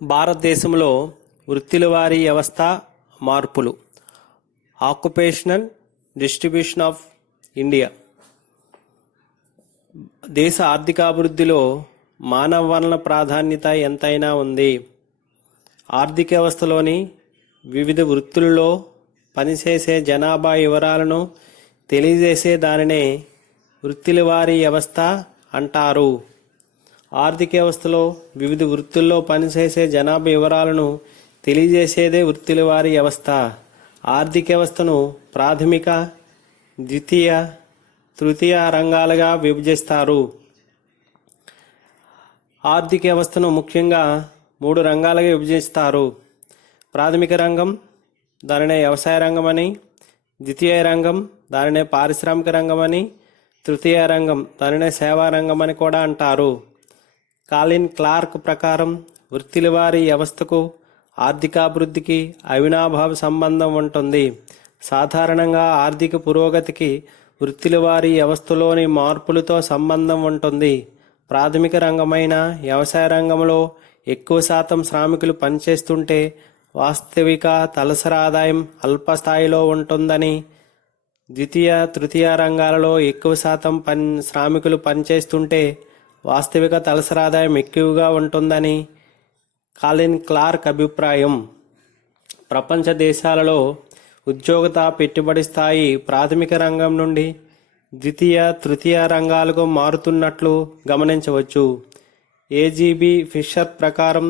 భారతదేశంలో వృత్తిల వారీ వ్యవస్థ మార్పులు. Occupational distribution of India. దేశ ఆర్థికాభివృద్ధిలో మానవ వనరుల ప్రాధాన్యత ఎంతైనా ఉంది. ఆర్థిక వ్యవస్థలోని వివిధ వృత్తులలో పనిచేసే జనాభా వివరాలను తెలియజేసే దానినే వృత్తిల వారీ వ్యవస్థ అంటారు. ఆర్థిక వ్యవస్థలో వివిధ వృత్తుల్లో పనిచేసే జనాభా వివరాలను తెలియజేసేదే వృత్తిల వారీ వ్యవస్థ. ఆర్థిక వ్యవస్థను ప్రాథమిక, ద్వితీయ, తృతీయ రంగాలుగా విభజిస్తారు. ఆర్థిక వ్యవస్థను ముఖ్యంగా 3 రంగాలుగా విభజిస్తారు. ప్రాథమిక రంగం, దానినే వ్యవసాయ రంగం అని, ద్వితీయ రంగం, దానినే పారిశ్రామిక రంగం అని, తృతీయ రంగం, దానినే సేవా రంగం అని కూడా అంటారు. కాలిన్ క్లార్క్ ప్రకారం వృత్తిల వారీ వ్యవస్థకు ఆర్థికాభివృద్ధికి అవినాభావ సంబంధం ఉంటుంది. సాధారణంగా ఆర్థిక పురోగతికి వృత్తిల వారీ వ్యవస్థలోని మార్పులతో సంబంధం ఉంటుంది. ప్రాథమిక రంగమైన వ్యవసాయ రంగంలో ఎక్కువ శాతం శ్రామికులు పనిచేస్తుంటే వాస్తవిక తలసరి ఆదాయం అల్ప స్థాయిలో ఉంటుందని, ద్వితీయ, తృతీయ రంగాలలో ఎక్కువ శాతం శ్రామికులు పనిచేస్తుంటే వాస్తవిక తలసరి ఆదాయం ఎక్కువగా ఉంటుందని కాలిన్ క్లార్క్ అభిప్రాయం. ప్రపంచ దేశాలలో ఉద్యోగత పెట్టుబడి స్థాయి ప్రాథమిక రంగం నుండి ద్వితీయ, తృతీయ రంగాలకు మారుతున్నట్లు గమనించవచ్చు. ఏజీబీ ఫిషర్ ప్రకారం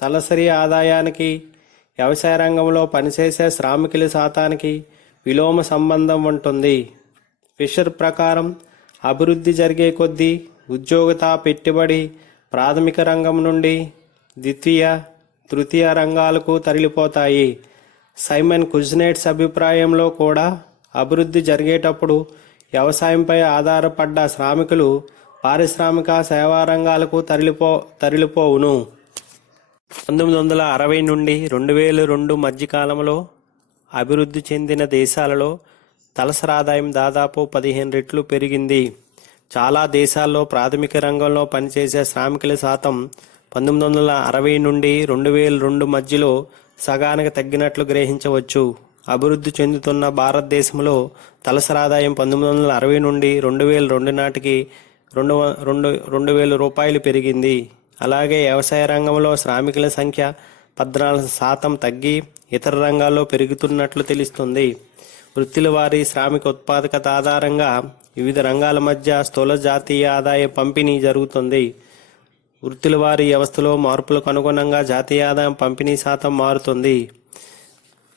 తలసరి ఆదాయానికి వ్యవసాయ రంగంలో పనిచేసే శ్రామికుల శాతానికి విలోమ సంబంధం ఉంటుంది. ఫిషర్ ప్రకారం అభివృద్ధి జరిగే కొద్దీ ఉద్యోగత పెట్టుబడి ప్రాథమిక రంగం నుండి ద్వితీయ, తృతీయ రంగాలకు తరలిపోతాయి. సైమన్ కుజ్నెట్స్ అభిప్రాయంలో కూడా అభివృద్ధి జరిగేటప్పుడు వ్యవసాయంపై ఆధారపడ్డ శ్రామికులు పారిశ్రామిక, సేవా రంగాలకు తరలిపోవును. 1960 నుండి 2002 మధ్యకాలంలో అభివృద్ధి చెందిన దేశాలలో తలసరి ఆదాయం దాదాపు 15 రెట్లు పెరిగింది. చాలా దేశాల్లో ప్రాథమిక రంగంలో పనిచేసే శ్రామికుల శాతం 1960 నుండి 2002 మధ్యలో సగానికి తగ్గినట్లు గ్రహించవచ్చు. అభివృద్ధి చెందుతున్న భారతదేశంలో తలసరి ఆదాయం 1960 నుండి 2002 నాటికి 2,000 రూపాయలు పెరిగింది. అలాగే వ్యవసాయ రంగంలో శ్రామికుల సంఖ్య 14% తగ్గి ఇతర రంగాల్లో పెరుగుతున్నట్లు తెలుస్తుంది. వృత్తిల వారీ శ్రామిక ఉత్పాదకత ఆధారంగా వివిధ రంగాల మధ్య స్థూల జాతీయ ఆదాయ పంపిణీ జరుగుతుంది. వృత్తిల వారీ వ్యవస్థలో మార్పులకు అనుగుణంగా జాతీయ ఆదాయం పంపిణీ శాతం మారుతుంది.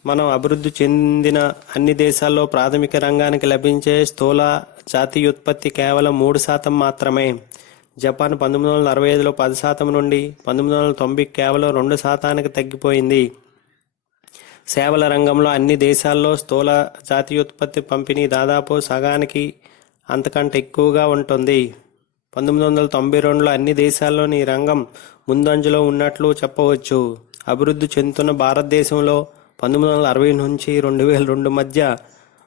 మనం అభివృద్ధి చెందిన అన్ని దేశాల్లో ప్రాథమిక రంగానికి లభించే స్థూల జాతీయోత్పత్తి కేవలం 3% మాత్రమే. జపాన్ 1965లో 10% నుండి 1990 కేవలం 2% తగ్గిపోయింది. సేవల రంగంలో అన్ని దేశాల్లో స్థూల జాతీయోత్పత్తి పంపిణీ దాదాపు సగానికి అంతకంటే ఎక్కువగా ఉంటుంది. 1992లో అన్ని దేశాల్లోని ఈ రంగం ముందంజలో ఉన్నట్లు చెప్పవచ్చు. అభివృద్ధి చెందుతున్న భారతదేశంలో 1960 నుంచి 2002 మధ్య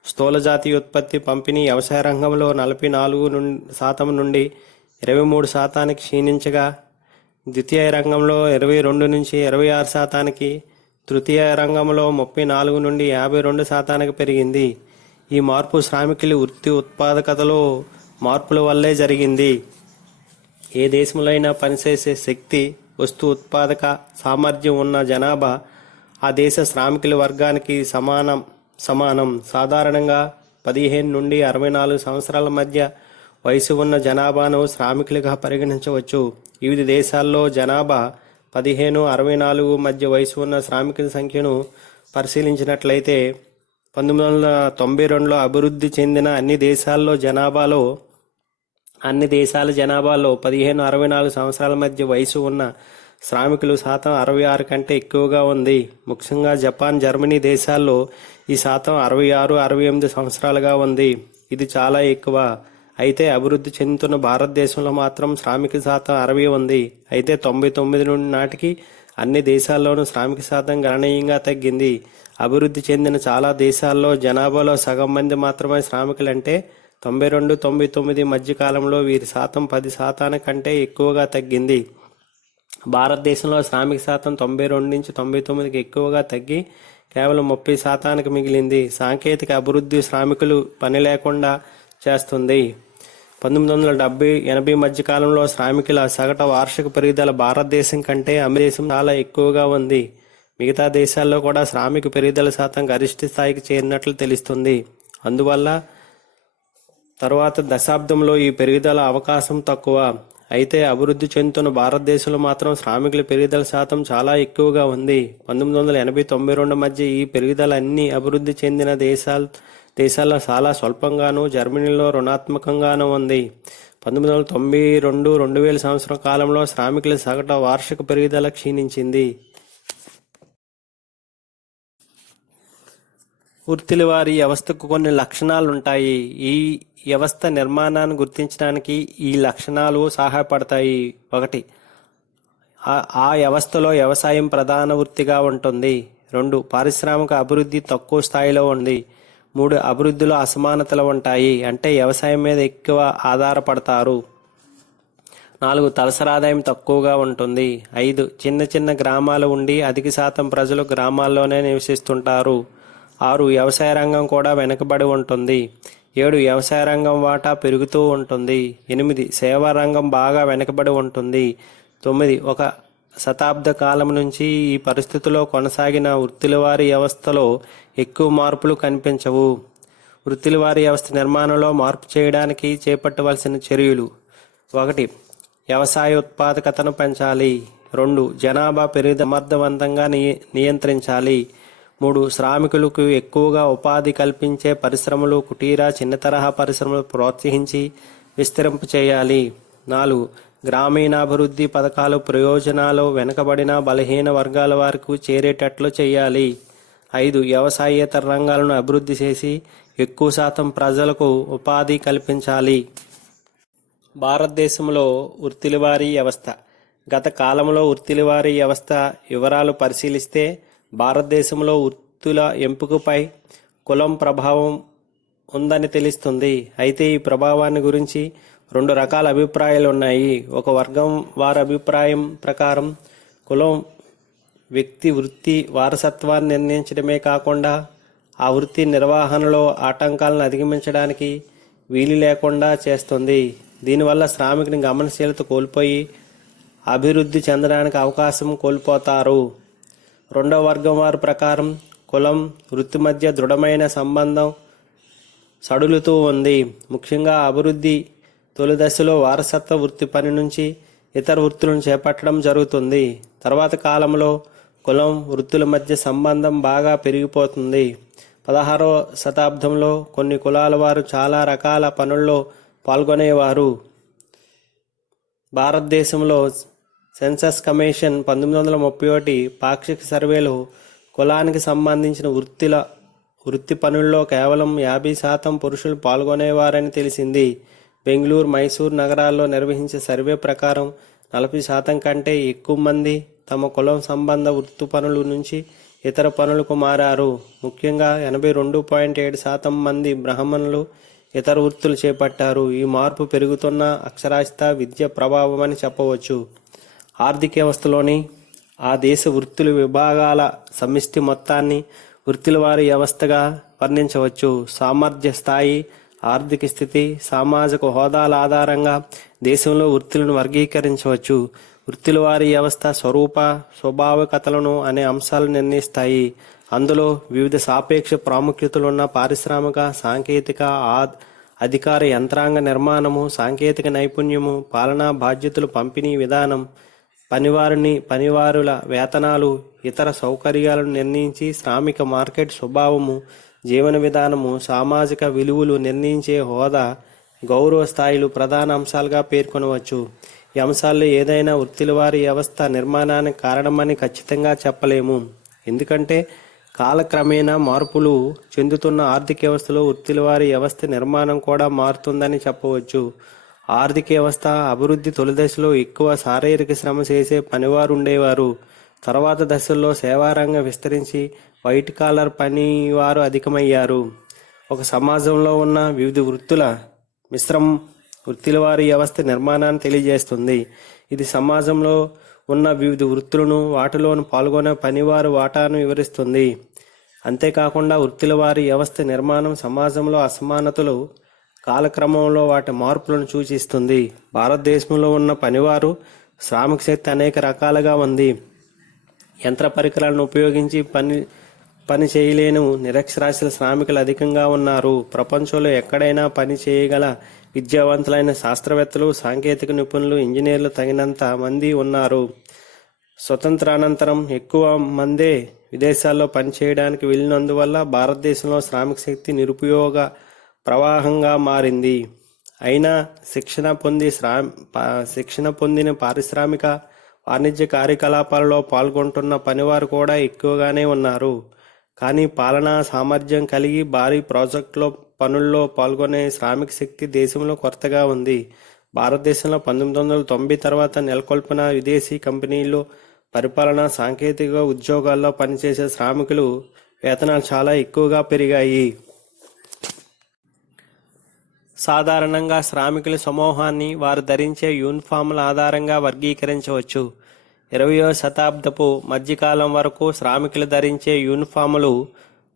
స్థూల జాతీయోత్పత్తి పంపిణీ వ్యవసాయ రంగంలో 44% నుండి 23% క్షీణించగా, ద్వితీయ రంగంలో 22 నుంచి 26%, తృతీయ రంగంలో 34 నుండి 52% పెరిగింది. ఈ మార్పు శ్రామికుల వృత్తి ఉత్పాదకతలో మార్పుల వల్లే జరిగింది. ఏ దేశంలో అయినా పనిచేసే శక్తి, వస్తు ఉత్పాదక సామర్థ్యం ఉన్న జనాభా ఆ దేశ శ్రామికుల వర్గానికి సమానం. సాధారణంగా 15 నుండి 64 సంవత్సరాల మధ్య వయసు ఉన్న జనాభాను శ్రామికులుగా పరిగణించవచ్చు. వివిధ దేశాల్లో జనాభా 15-64 మధ్య వయసు ఉన్న శ్రామికుల సంఖ్యను పరిశీలించినట్లయితే 1992లో అభివృద్ధి చెందిన అన్ని దేశాల జనాభాలో 15-64 సంవత్సరాల మధ్య వయసు ఉన్న శ్రామికుల శాతం 66 కంటే ఎక్కువగా ఉంది. ముఖ్యంగా జపాన్, జర్మనీ దేశాల్లో ఈ శాతం 66-68 సంవత్సరాలుగా ఉంది. ఇది చాలా ఎక్కువ. అయితే అభివృద్ధి చెందుతున్న భారతదేశంలో మాత్రం శ్రామిక శాతం 60 ఉంది. అయితే 99 నాటికి అన్ని దేశాల్లోనూ శ్రామిక శాతం గణనీయంగా తగ్గింది. అభివృద్ధి చెందిన చాలా దేశాల్లో జనాభాలో సగం మంది మాత్రమే శ్రామికులంటే 92-99 మధ్య కాలంలో వీరి శాతం 10% కంటే ఎక్కువగా తగ్గింది. భారతదేశంలో శ్రామిక శాతం 92 నుంచి 99కి ఎక్కువగా తగ్గి కేవలం 30% మిగిలింది. సాంకేతిక అభివృద్ధి శ్రామికులు పని లేకుండా చేస్తుంది. 1970-80 మధ్య కాలంలో శ్రామికుల సగటు వార్షిక పెరుగుదల భారతదేశం కంటే అమెరికా దేశం చాలా ఎక్కువగా ఉంది. మిగతా దేశాల్లో కూడా శ్రామిక పెరుగుదల శాతం గరిష్ట స్థాయికి చేరినట్లు తెలుస్తుంది. అందువల్ల తరువాత దశాబ్దంలో ఈ పెరుగుదల అవకాశం తక్కువ. అయితే అభివృద్ధి చెందుతున్న భారతదేశంలో మాత్రం శ్రామికుల పెరుగుదల శాతం చాలా ఎక్కువగా ఉంది. 1980-92 మధ్య ఈ పెరుగుదల అన్ని అభివృద్ధి చెందిన దేశాల్లో చాలా స్వల్పంగానూ, జర్మనీలో రుణాత్మకంగానూ ఉంది. 1992-2000 సంవత్సరం కాలంలో శ్రామికుల సగటు వార్షిక పెరుగుదల క్షీణించింది. వృత్తిల వారి వ్యవస్థకు కొన్ని లక్షణాలుంటాయి. ఈ వ్యవస్థ నిర్మాణాన్ని గుర్తించడానికి ఈ లక్షణాలు సహాయపడతాయి. 1. ఆ వ్యవస్థలో వ్యవసాయం ప్రధాన వృత్తిగా ఉంటుంది. 2. పారిశ్రామిక అభివృద్ధి తక్కువ స్థాయిలో ఉంది. 3. అభివృద్ధిలో అసమానతలు ఉంటాయి, అంటే వ్యవసాయం మీద ఎక్కువ ఆధారపడతారు. 4. తలసరి ఆదాయం తక్కువగా ఉంటుంది. 5. చిన్న చిన్న గ్రామాలు ఉండి అధిక శాతం ప్రజలు గ్రామాల్లోనే నివసిస్తుంటారు. 6. వ్యవసాయ రంగం కూడా వెనుకబడి ఉంటుంది. 7. వ్యవసాయ రంగం వాటా పెరుగుతూ ఉంటుంది. 8. సేవా రంగం బాగా వెనుకబడి ఉంటుంది. 9. ఒక శతాబ్ద కాలం నుంచి ఈ పరిస్థితిలో కొనసాగిన వృత్తిల వారి వ్యవస్థలో ఎక్కువ మార్పులు కనిపించవు. వృత్తిల వారి వ్యవస్థ నిర్మాణంలో మార్పు చేయడానికి చేపట్టవలసిన చర్యలు: 1. వ్యవసాయ ఉత్పాదకతను పెంచాలి. 2. జనాభా పెరుగుదల సమర్థవంతంగా నియంత్రించాలి. 3. శ్రామికులకు ఎక్కువగా ఉపాధి కల్పించే పరిశ్రమలు, కుటీర, చిన్న తరహా పరిశ్రమలు ప్రోత్సహించి విస్తరింప చేయాలి. 4. గ్రామీణాభివృద్ధి పథకాలు ప్రయోజనాలు వెనుకబడిన బలహీన వర్గాల వారికి చేరేటట్లు చేయాలి. 5. వ్యవసాయేతర రంగాలను అభివృద్ధి చేసి ఎక్కువ శాతం ప్రజలకు ఉపాధి కల్పించాలి. భారతదేశంలో వృత్తిల వారీ వ్యవస్థ. గత కాలంలో వృత్తిల వారీ వ్యవస్థ వివరాలు పరిశీలిస్తే భారతదేశంలో వృత్తుల ఎంపికపై కులం ప్రభావం ఉందని తెలుస్తుంది. అయితే ఈ ప్రభావాన్ని గురించి 2 రకాల అభిప్రాయాలు ఉన్నాయి. ఒక వర్గం వారి అభిప్రాయం ప్రకారం కులం వ్యక్తి వృత్తి వారసత్వాన్ని నిర్ణయించడమే కాకుండా ఆ వృత్తి నిర్వహణలో ఆటంకాలను అధిగమించడానికి వీలు లేకుండా చేస్తుంది. దీనివల్ల శ్రామికుని గమనశీలత కోల్పోయి అభివృద్ధి చెందడానికి అవకాశం కోల్పోతారు. రెండవ వర్గం వారి ప్రకారం కులం వృత్తి మధ్య దృఢమైన సంబంధం సడులుతూ ఉంది. ముఖ్యంగా అభివృద్ధి తొలి దశలో వారసత్వ వృత్తి పని నుంచి ఇతర వృత్తులను చేపట్టడం జరుగుతుంది. తర్వాత కాలంలో కులం వృత్తుల మధ్య సంబంధం బాగా పెరిగిపోతుంది. 16వ శతాబ్దంలో కొన్ని కులాల వారు చాలా రకాల పనుల్లో పాల్గొనేవారు. భారతదేశంలో సెన్సస్ కమిషన్ 1931 పాక్షిక సర్వేలో కులానికి సంబంధించిన వృత్తి పనుల్లో కేవలం 50% పురుషులు పాల్గొనేవారని తెలిసింది. బెంగళూరు, మైసూర్ నగరాల్లో నిర్వహించే సర్వే ప్రకారం 40% కంటే ఎక్కువ మంది తమ కులం సంబంధ వృత్తి పనుల నుంచి ఇతర పనులకు మారారు. ముఖ్యంగా 82.7% మంది బ్రాహ్మణులు ఇతర వృత్తులు చేపట్టారు. ఈ మార్పు పెరుగుతున్న అక్షరాస్యత విద్య ప్రభావం అని చెప్పవచ్చు. ఆర్థిక వ్యవస్థలోని ఆ దేశ వృత్తుల విభాగాల సమిష్టి మొత్తాన్ని వృత్తుల వారి వ్యవస్థగా వర్ణించవచ్చు. సామర్థ్య స్థాయి, ఆర్థిక స్థితి, సామాజిక హోదాల ఆధారంగా దేశంలో వృత్తులను వర్గీకరించవచ్చు. వృత్తుల వారి వ్యవస్థ స్వరూప స్వభావికతలను అనే అంశాలు నిర్ణయిస్తాయి. అందులో వివిధ సాపేక్ష ప్రాముఖ్యతలున్న పారిశ్రామిక, సాంకేతిక, అధికార యంత్రాంగ నిర్మాణము, సాంకేతిక నైపుణ్యము, పాలనా బాధ్యతలు, పంపిణీ విధానం, పనివారుల వేతనాలు, ఇతర సౌకర్యాలను నిర్ణయించి శ్రామిక మార్కెట్ స్వభావము, జీవన విధానము, సామాజిక విలువలు నిర్ణయించే హోదా, గౌరవ స్థాయిలు ప్రధాన అంశాలుగా పేర్కొనవచ్చు. ఈ అంశాల్లో ఏదైనా వృత్తుల వారి వ్యవస్థ నిర్మాణానికి కారణమని ఖచ్చితంగా చెప్పలేము. ఎందుకంటే కాలక్రమేణా మార్పులు చెందుతున్న ఆర్థిక వ్యవస్థలో వృత్తుల వారి వ్యవస్థ నిర్మాణం కూడా మారుతుందని చెప్పవచ్చు. ఆర్థిక వ్యవస్థ అభివృద్ధి తొలి దశలో ఎక్కువ శారీరక శ్రమ చేసే పనివారు ఉండేవారు. తర్వాత దశల్లో సేవారంగం విస్తరించి వైట్ కాలర్ పనివారు అధికమయ్యారు. ఒక సమాజంలో ఉన్న వివిధ వృత్తుల మిశ్రమం వృత్తుల వారి వ్యవస్థ నిర్మాణాన్ని తెలియజేస్తుంది. ఇది సమాజంలో ఉన్న వివిధ వృత్తులను, వాటిలోను పాల్గొనే పనివారు వాటాను వివరిస్తుంది. అంతేకాకుండా వృత్తుల వారి వ్యవస్థ నిర్మాణం, సమాజంలో అసమానతలు, కాలక్రమంలో వాటి మార్పులను సూచిస్తుంది. భారతదేశంలో ఉన్న పనివారు శ్రామిక శక్తి అనేక రకాలుగా ఉంది. యంత్ర పరికరాలను ఉపయోగించి పని చేయలేని నిరక్షరాస్యుల శ్రామికులు అధికంగా ఉన్నారు. ప్రపంచంలో ఎక్కడైనా పని చేయగల విద్యావంతులైన శాస్త్రవేత్తలు, సాంకేతిక నిపుణులు, ఇంజనీర్లు తగినంత మంది ఉన్నారు. స్వతంత్రానంతరం ఎక్కువ మందే విదేశాల్లో పనిచేయడానికి వెళ్ళినందువల్ల భారతదేశంలో శ్రామిక శక్తి నిరుపయోగ ప్రవాహంగా మారింది. అయినా శిక్షణ పొందిన పారిశ్రామిక, వాణిజ్య కార్యకలాపాలలో పాల్గొంటున్న పనివారు కూడా ఎక్కువగానే ఉన్నారు. కానీ పాలనా సామర్థ్యం కలిగి భారీ ప్రాజెక్టులో పనుల్లో పాల్గొనే శ్రామిక శక్తి దేశంలో కొరతగా ఉంది. భారతదేశంలో 1990 తర్వాత నెలకొల్పిన విదేశీ కంపెనీల్లో పరిపాలన, సాంకేతిక ఉద్యోగాల్లో పనిచేసే శ్రామికులు వేతనాలు చాలా ఎక్కువగా పెరిగాయి. సాధారణంగా శ్రామికుల సమూహాన్ని వారు ధరించే యూనిఫామ్ల ఆధారంగా వర్గీకరించవచ్చు. 20వ శతాబ్దపు మధ్యకాలం వరకు శ్రామికులు ధరించే యూనిఫాములు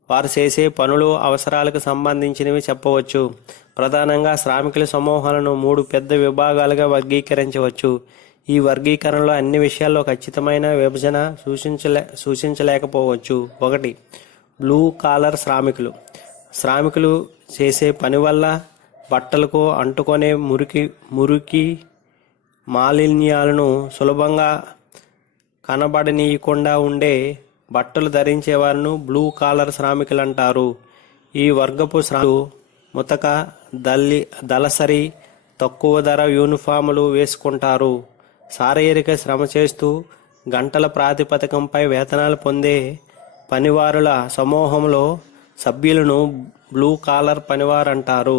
వారు చేసే పనులు, అవసరాలకు సంబంధించినవి చెప్పవచ్చు. ప్రధానంగా శ్రామికుల సమూహాలను 3 పెద్ద విభాగాలుగా వర్గీకరించవచ్చు. ఈ వర్గీకరణలో అన్ని విషయాల్లో ఖచ్చితమైన విభజన సూచించలేకపోవచ్చు. 1. బ్లూ కాలర్ శ్రామికులు. శ్రామికులు చేసే పని వల్ల బట్టలకు అంటుకొనే మురికి మాలిన్యాలను సులభంగా కనబడనీయకుండా ఉండే బట్టలు ధరించేవారిని బ్లూ కాలర్ శ్రామికులు అంటారు. ఈ వర్గపు శ్రామికులు ముతక, దళసరి, తక్కువ ధర యూనిఫాములు వేసుకుంటారు. శారీరక శ్రమ చేస్తూ గంటల ప్రాతిపదికంపై వేతనాలు పొందే పనివారుల సమూహంలో సభ్యులను బ్లూ కాలర్ పనివారు అంటారు.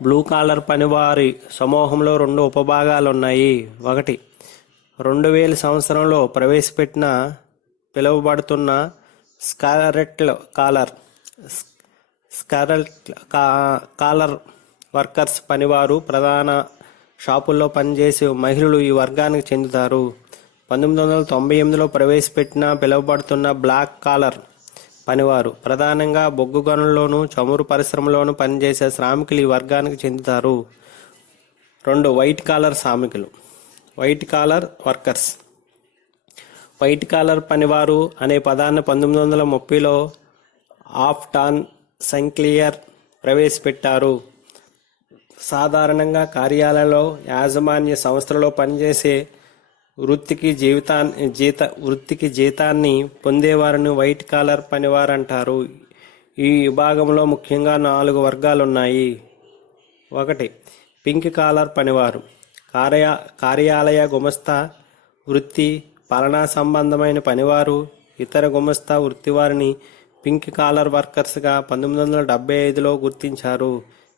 బ్లూ కాలర్ పనివారి సమూహంలో 2 ఉపభాగాలున్నాయి. 1. 2000 సంవత్సరంలో ప్రవేశపెట్టిన పిలువబడుతున్న స్కారెట్ కాలర్ వర్కర్స్ పనివారు. ప్రధాన షాపుల్లో పనిచేసే మహిళలు ఈ వర్గానికి చెందుతారు. 1998లో ప్రవేశపెట్టిన పిలువబడుతున్న బ్లాక్ కాలర్ పనివారు. ప్రధానంగా బొగ్గు గనుల్లోనూ, చమురు పరిశ్రమలోనూ పనిచేసే శ్రామికులు ఈ వర్గానికి చెందుతారు. 2. వైట్ కాలర్ శ్రామికులు, white collar workers. White collar పనివారు అనే పదాన్ని 1930లో ఆఫ్టాన్ సెంక్లియర్ ప్రవేశపెట్టారు. సాధారణంగా కార్యాలయాల్లో, యాజమాన్య సంస్థలలో పనిచేసే వృత్తికి జీతాన్ని పొందేవారిని వైట్ కాలర్ పనివారు అంటారు. ఈ విభాగంలో ముఖ్యంగా 4 వర్గాలున్నాయి. 1. పింక్ కాలర్ పనివారు. కార్యాలయ గుమస్తా వృత్తి, పాలనా సంబంధమైన పనివారు, ఇతర గుమస్తా వృత్తివారిని పింక్ కాలర్ వర్కర్స్గా 1975లో గుర్తించారు.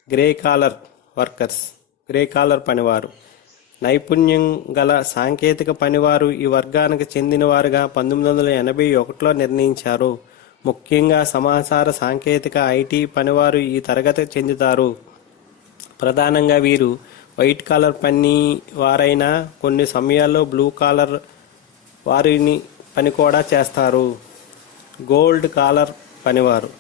Grey collar workers, grey collar పనివారు. నైపుణ్యం గల సాంకేతిక పనివారు ఈ వర్గానికి చెందినవారుగా 1981లో నిర్ణయించారు. ముఖ్యంగా సమాచార సాంకేతిక, ఐటీ పనివారు ఈ తరగతికి చెందుతారు. ప్రధానంగా వీరు వైట్ కాలర్ పని వారైనా కొన్ని సమయాల్లో బ్లూ కాలర్ వారిని పని కూడా చేస్తారు. గోల్డ్ కాలర్ పనివారు,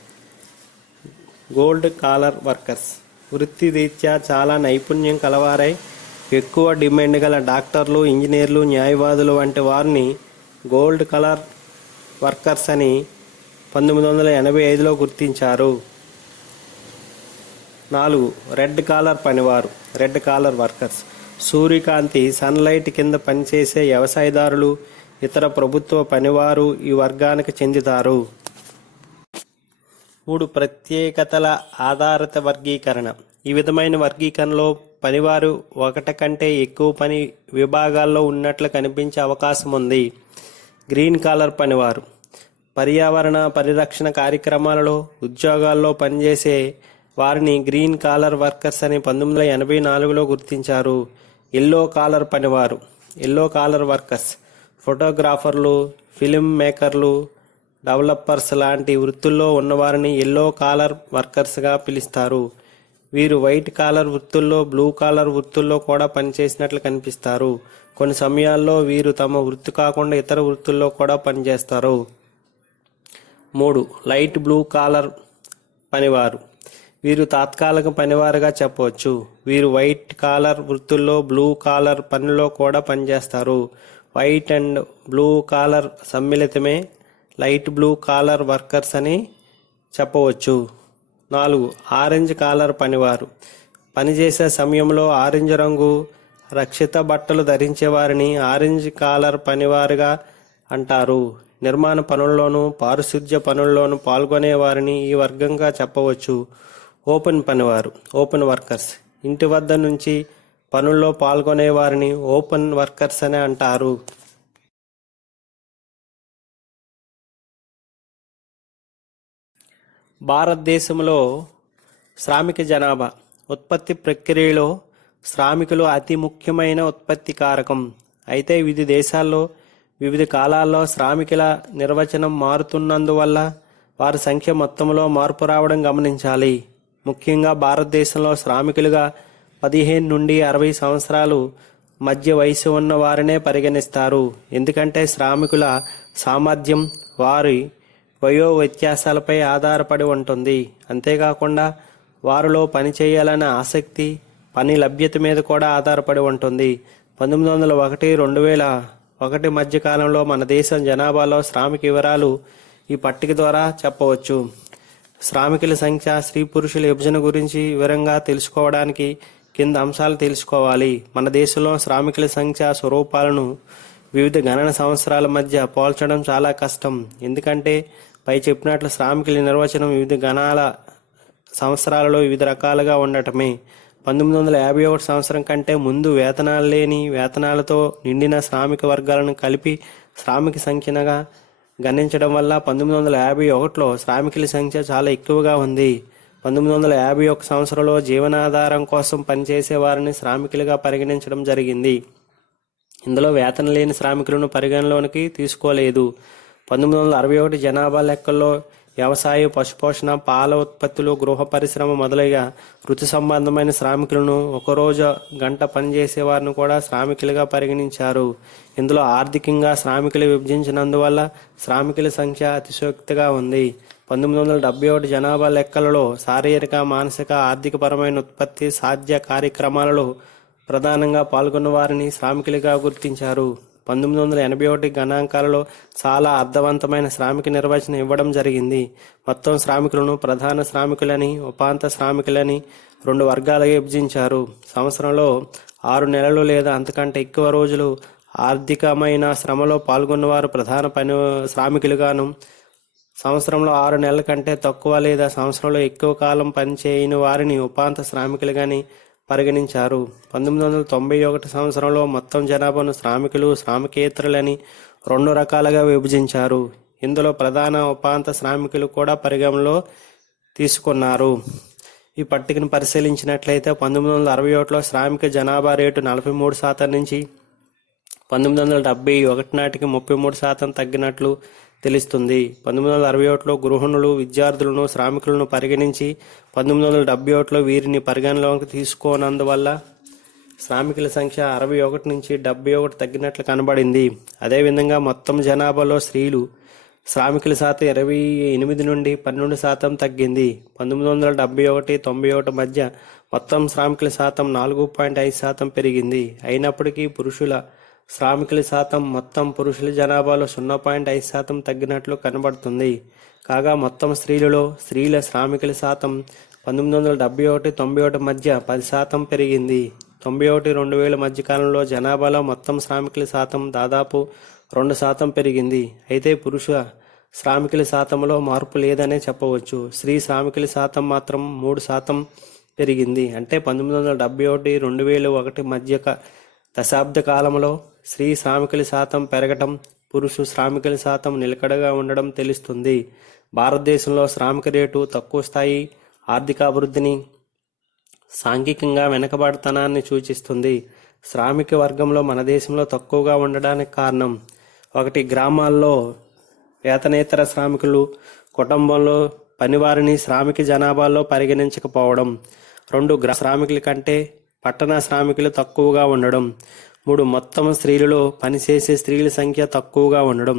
గోల్డ్ కాలర్ వర్కర్స్. వృత్తి రీత్యా చాలా నైపుణ్యం కలవారై ఎక్కువ డిమాండ్ గల డాక్టర్లు, ఇంజనీర్లు, న్యాయవాదులు వంటి వారిని గోల్డ్ కలర్ వర్కర్స్ అని 1985లో గుర్తించారు. 4. రెడ్ కాలర్ పనివారు, రెడ్ కాలర్ వర్కర్స్. సూర్యకాంతి, సన్లైట్ కింద పనిచేసే వ్యవసాయదారులు, ఇతర ప్రభుత్వ పనివారు ఈ వర్గానికి చెందుతారు. 3. ప్రత్యేకతల ఆధారిత వర్గీకరణ. ఈ విధమైన వర్గీకరణలో పనివారు 1 కంటే ఎక్కువ పని విభాగాల్లో ఉన్నట్లు కనిపించే అవకాశం ఉంది. గ్రీన్ కాలర్ పనివారు. పర్యావరణ పరిరక్షణ కార్యక్రమాలలో, ఉద్యోగాల్లో పనిచేసే వారిని గ్రీన్ కాలర్ వర్కర్స్ అని 1984లో గుర్తించారు. ఎల్లో కాలర్ పనివారు, ఎల్లో కాలర్ వర్కర్స్. ఫోటోగ్రాఫర్లు, ఫిల్మ్ మేకర్లు, డెవలపర్స్ లాంటి వృత్తుల్లో ఉన్నవారిని ఎల్లో కాలర్ వర్కర్స్గా పిలుస్తారు. వీరు వైట్ కాలర్ వృత్తుల్లో, బ్లూ కాలర్ వృత్తుల్లో కూడా పనిచేసినట్లు కనిపిస్తారు. కొన్ని సమయాల్లో వీరు తమ వృత్తి కాకుండా ఇతర వృత్తుల్లో కూడా పనిచేస్తారు. 3. లైట్ బ్లూ కాలర్ పనివారు. వీరు తాత్కాలిక పనివారుగా చెప్పవచ్చు. వీరు వైట్ కాలర్ వృత్తుల్లో, బ్లూ కాలర్ పనిలో కూడా పనిచేస్తారు. వైట్ అండ్ బ్లూ కాలర్ సమ్మిళితమే లైట్ బ్లూ కాలర్ వర్కర్స్ అని చెప్పవచ్చు. 4. ఆరెంజ్ కాలర్ పనివారు. పనిచేసే సమయంలో ఆరెంజ్ రంగు రక్షిత బట్టలు ధరించే వారిని ఆరెంజ్ కాలర్ పనివారుగా అంటారు. నిర్మాణ పనుల్లోనూ, పారిశుధ్య పనుల్లోనూ పాల్గొనే వారిని ఈ వర్గంగా చెప్పవచ్చు. ఓపెన్ పనివారు, ఓపెన్ వర్కర్స్. ఇంటి వద్ద నుంచి పనుల్లో పాల్గొనే వారిని ఓపెన్ వర్కర్స్ అని అంటారు. భారతదేశంలో శ్రామిక జనాభా. ఉత్పత్తి ప్రక్రియలో శ్రామికులు అతి ముఖ్యమైన ఉత్పత్తి కారకం. అయితే వివిధ దేశాల్లో వివిధ కాలాల్లో శ్రామికుల నిర్వచనం మారుతున్నందువల్ల వారి సంఖ్య మొత్తంలో మార్పు రావడం గమనించాలి. ముఖ్యంగా భారతదేశంలో శ్రామికులుగా 15 నుండి 60 సంవత్సరాలు మధ్య వయసు ఉన్న వారినే పరిగణిస్తారు. ఎందుకంటే శ్రామికుల సామర్థ్యం వారి వయో వ్యత్యాసాలపై ఆధారపడి ఉంటుంది. అంతేకాకుండా వారిలో పని చేయాలనే ఆసక్తి, పని లభ్యత మీద కూడా ఆధారపడి ఉంటుంది. 1901-2001 మధ్య కాలంలో మన దేశం జనాభాలో శ్రామిక వివరాలు ఈ పట్టిక ద్వారా చెప్పవచ్చు. శ్రామికుల సంఖ్య, స్త్రీ పురుషుల విభజన గురించి వివరంగా తెలుసుకోవడానికి కింద అంశాలు తెలుసుకోవాలి. మన దేశంలో శ్రామికుల సంఖ్య స్వరూపాలను వివిధ గణన సంవత్సరాల మధ్య పోల్చడం చాలా కష్టం. ఎందుకంటే పై చెప్పినట్లు శ్రామికుల నిర్వచనం వివిధ గణాల సంవత్సరాలలో వివిధ రకాలుగా ఉండటమే. 1951 సంవత్సరం కంటే ముందు వేతనాలు లేని, వేతనాలతో నిండిన శ్రామిక వర్గాలను కలిపి శ్రామిక సంఖ్యగా గణించడం వల్ల 1951లో శ్రామికుల సంఖ్య చాలా ఎక్కువగా ఉంది. 1951 సంవత్సరంలో జీవనాధారం కోసం పనిచేసే వారిని శ్రామికులుగా పరిగణించడం జరిగింది. ఇందులో వేతనం లేని శ్రామికులను పరిగణలోనికి తీసుకోలేదు. 1961 జనాభా లెక్కల్లో వ్యవసాయ, పశుపోషణ, పాల ఉత్పత్తులు, గృహ పరిశ్రమ మొదలైన వృత్తి సంబంధమైన శ్రామికులను, ఒకరోజు గంట పనిచేసే వారిని కూడా శ్రామికులుగా పరిగణించారు. ఇందులో ఆర్థికంగా శ్రామికులు విభజించినందువల్ల శ్రామికుల సంఖ్య అతిశయోక్తిగా ఉంది. 1971 జనాభా లెక్కలలో శారీరక, మానసిక, ఆర్థికపరమైన ఉత్పత్తి సాధ్య కార్యక్రమాలలో ప్రధానంగా పాల్గొన్న వారిని శ్రామికులుగా గుర్తించారు. 1981 గణాంకాలలో చాలా అర్థవంతమైన శ్రామిక నిర్వచనం ఇవ్వడం జరిగింది. మొత్తం శ్రామికులను ప్రధాన శ్రామికులని, ఉపాంత శ్రామికులని 2 వర్గాలుగా విభజించారు. సంవత్సరంలో 6 నెలలు లేదా అంతకంటే ఎక్కువ రోజులు ఆర్థికమైన శ్రమలో పాల్గొన్నవారు ప్రధాన శ్రామికులుగాను, సంవత్సరంలో 6 నెలల కంటే తక్కువ లేదా సంవత్సరంలో ఎక్కువ కాలం పనిచేయని వారిని ఉపాంత శ్రామికులుగాని పరిగణించారు. 1991 సంవత్సరంలో మొత్తం జనాభాను శ్రామికులు, శ్రామికేతరులని 2 రకాలుగా విభజించారు. ఇందులో ప్రధాన, ఉపాంత శ్రామికులు కూడా పరిగణలో తీసుకున్నారు. ఈ పట్టికను పరిశీలించినట్లయితే 1961లో శ్రామిక జనాభా రేటు 43% నుంచి 1971 నాటికి 33% తగ్గినట్లు తెలుస్తుంది. 1961లో గృహిణులు, విద్యార్థులను, శ్రామికులను పరిగణించి 1971లో వీరిని పరిగణలోకి తీసుకోనందువల్ల శ్రామికుల సంఖ్య 61 నుంచి 71 తగ్గినట్లు కనబడింది. అదేవిధంగా మొత్తం జనాభాలో స్త్రీలు శ్రామికుల శాతం 28 నుండి 12% తగ్గింది. 1971-91 మధ్య మొత్తం శ్రామికుల శాతం 4.5% పెరిగింది. అయినప్పటికీ పురుషుల శ్రామికుల శాతం మొత్తం పురుషుల జనాభాలో 0.5% తగ్గినట్లు కనబడుతుంది. కాగా మొత్తం స్త్రీల శ్రామికుల శాతం 1971-91 మధ్య 10% పెరిగింది. 91-2000 మధ్య కాలంలో జనాభాలో మొత్తం శ్రామికుల శాతం దాదాపు 2% పెరిగింది. అయితే పురుష శ్రామికుల శాతంలో మార్పు లేదనే చెప్పవచ్చు. స్త్రీ శ్రామికుల శాతం మాత్రం 3% పెరిగింది. అంటే 1971-2001 మధ్య దశాబ్ద కాలంలో స్త్రీ శ్రామికుల శాతం పెరగటం, పురుష శ్రామికుల శాతం నిలకడగా ఉండడం తెలుస్తుంది. భారతదేశంలో శ్రామిక రేటు తక్కువ స్థాయి ఆర్థికాభివృద్ధిని, సాంఘికంగా వెనుకబడతనాన్ని సూచిస్తుంది. శ్రామిక వర్గంలో మన దేశంలో తక్కువగా ఉండడానికి కారణం 1 గ్రామాల్లో వేతనేతర శ్రామికులు కుటుంబంలో పనివారిని శ్రామిక జనాభాలో పరిగణించకపోవడం, 2 గ్రామ శ్రామికుల కంటే పట్టణ శ్రామికులు తక్కువగా ఉండడం. 3 మొత్తం స్త్రీలలో పనిచేసే స్త్రీల సంఖ్య తక్కువగా ఉండడం.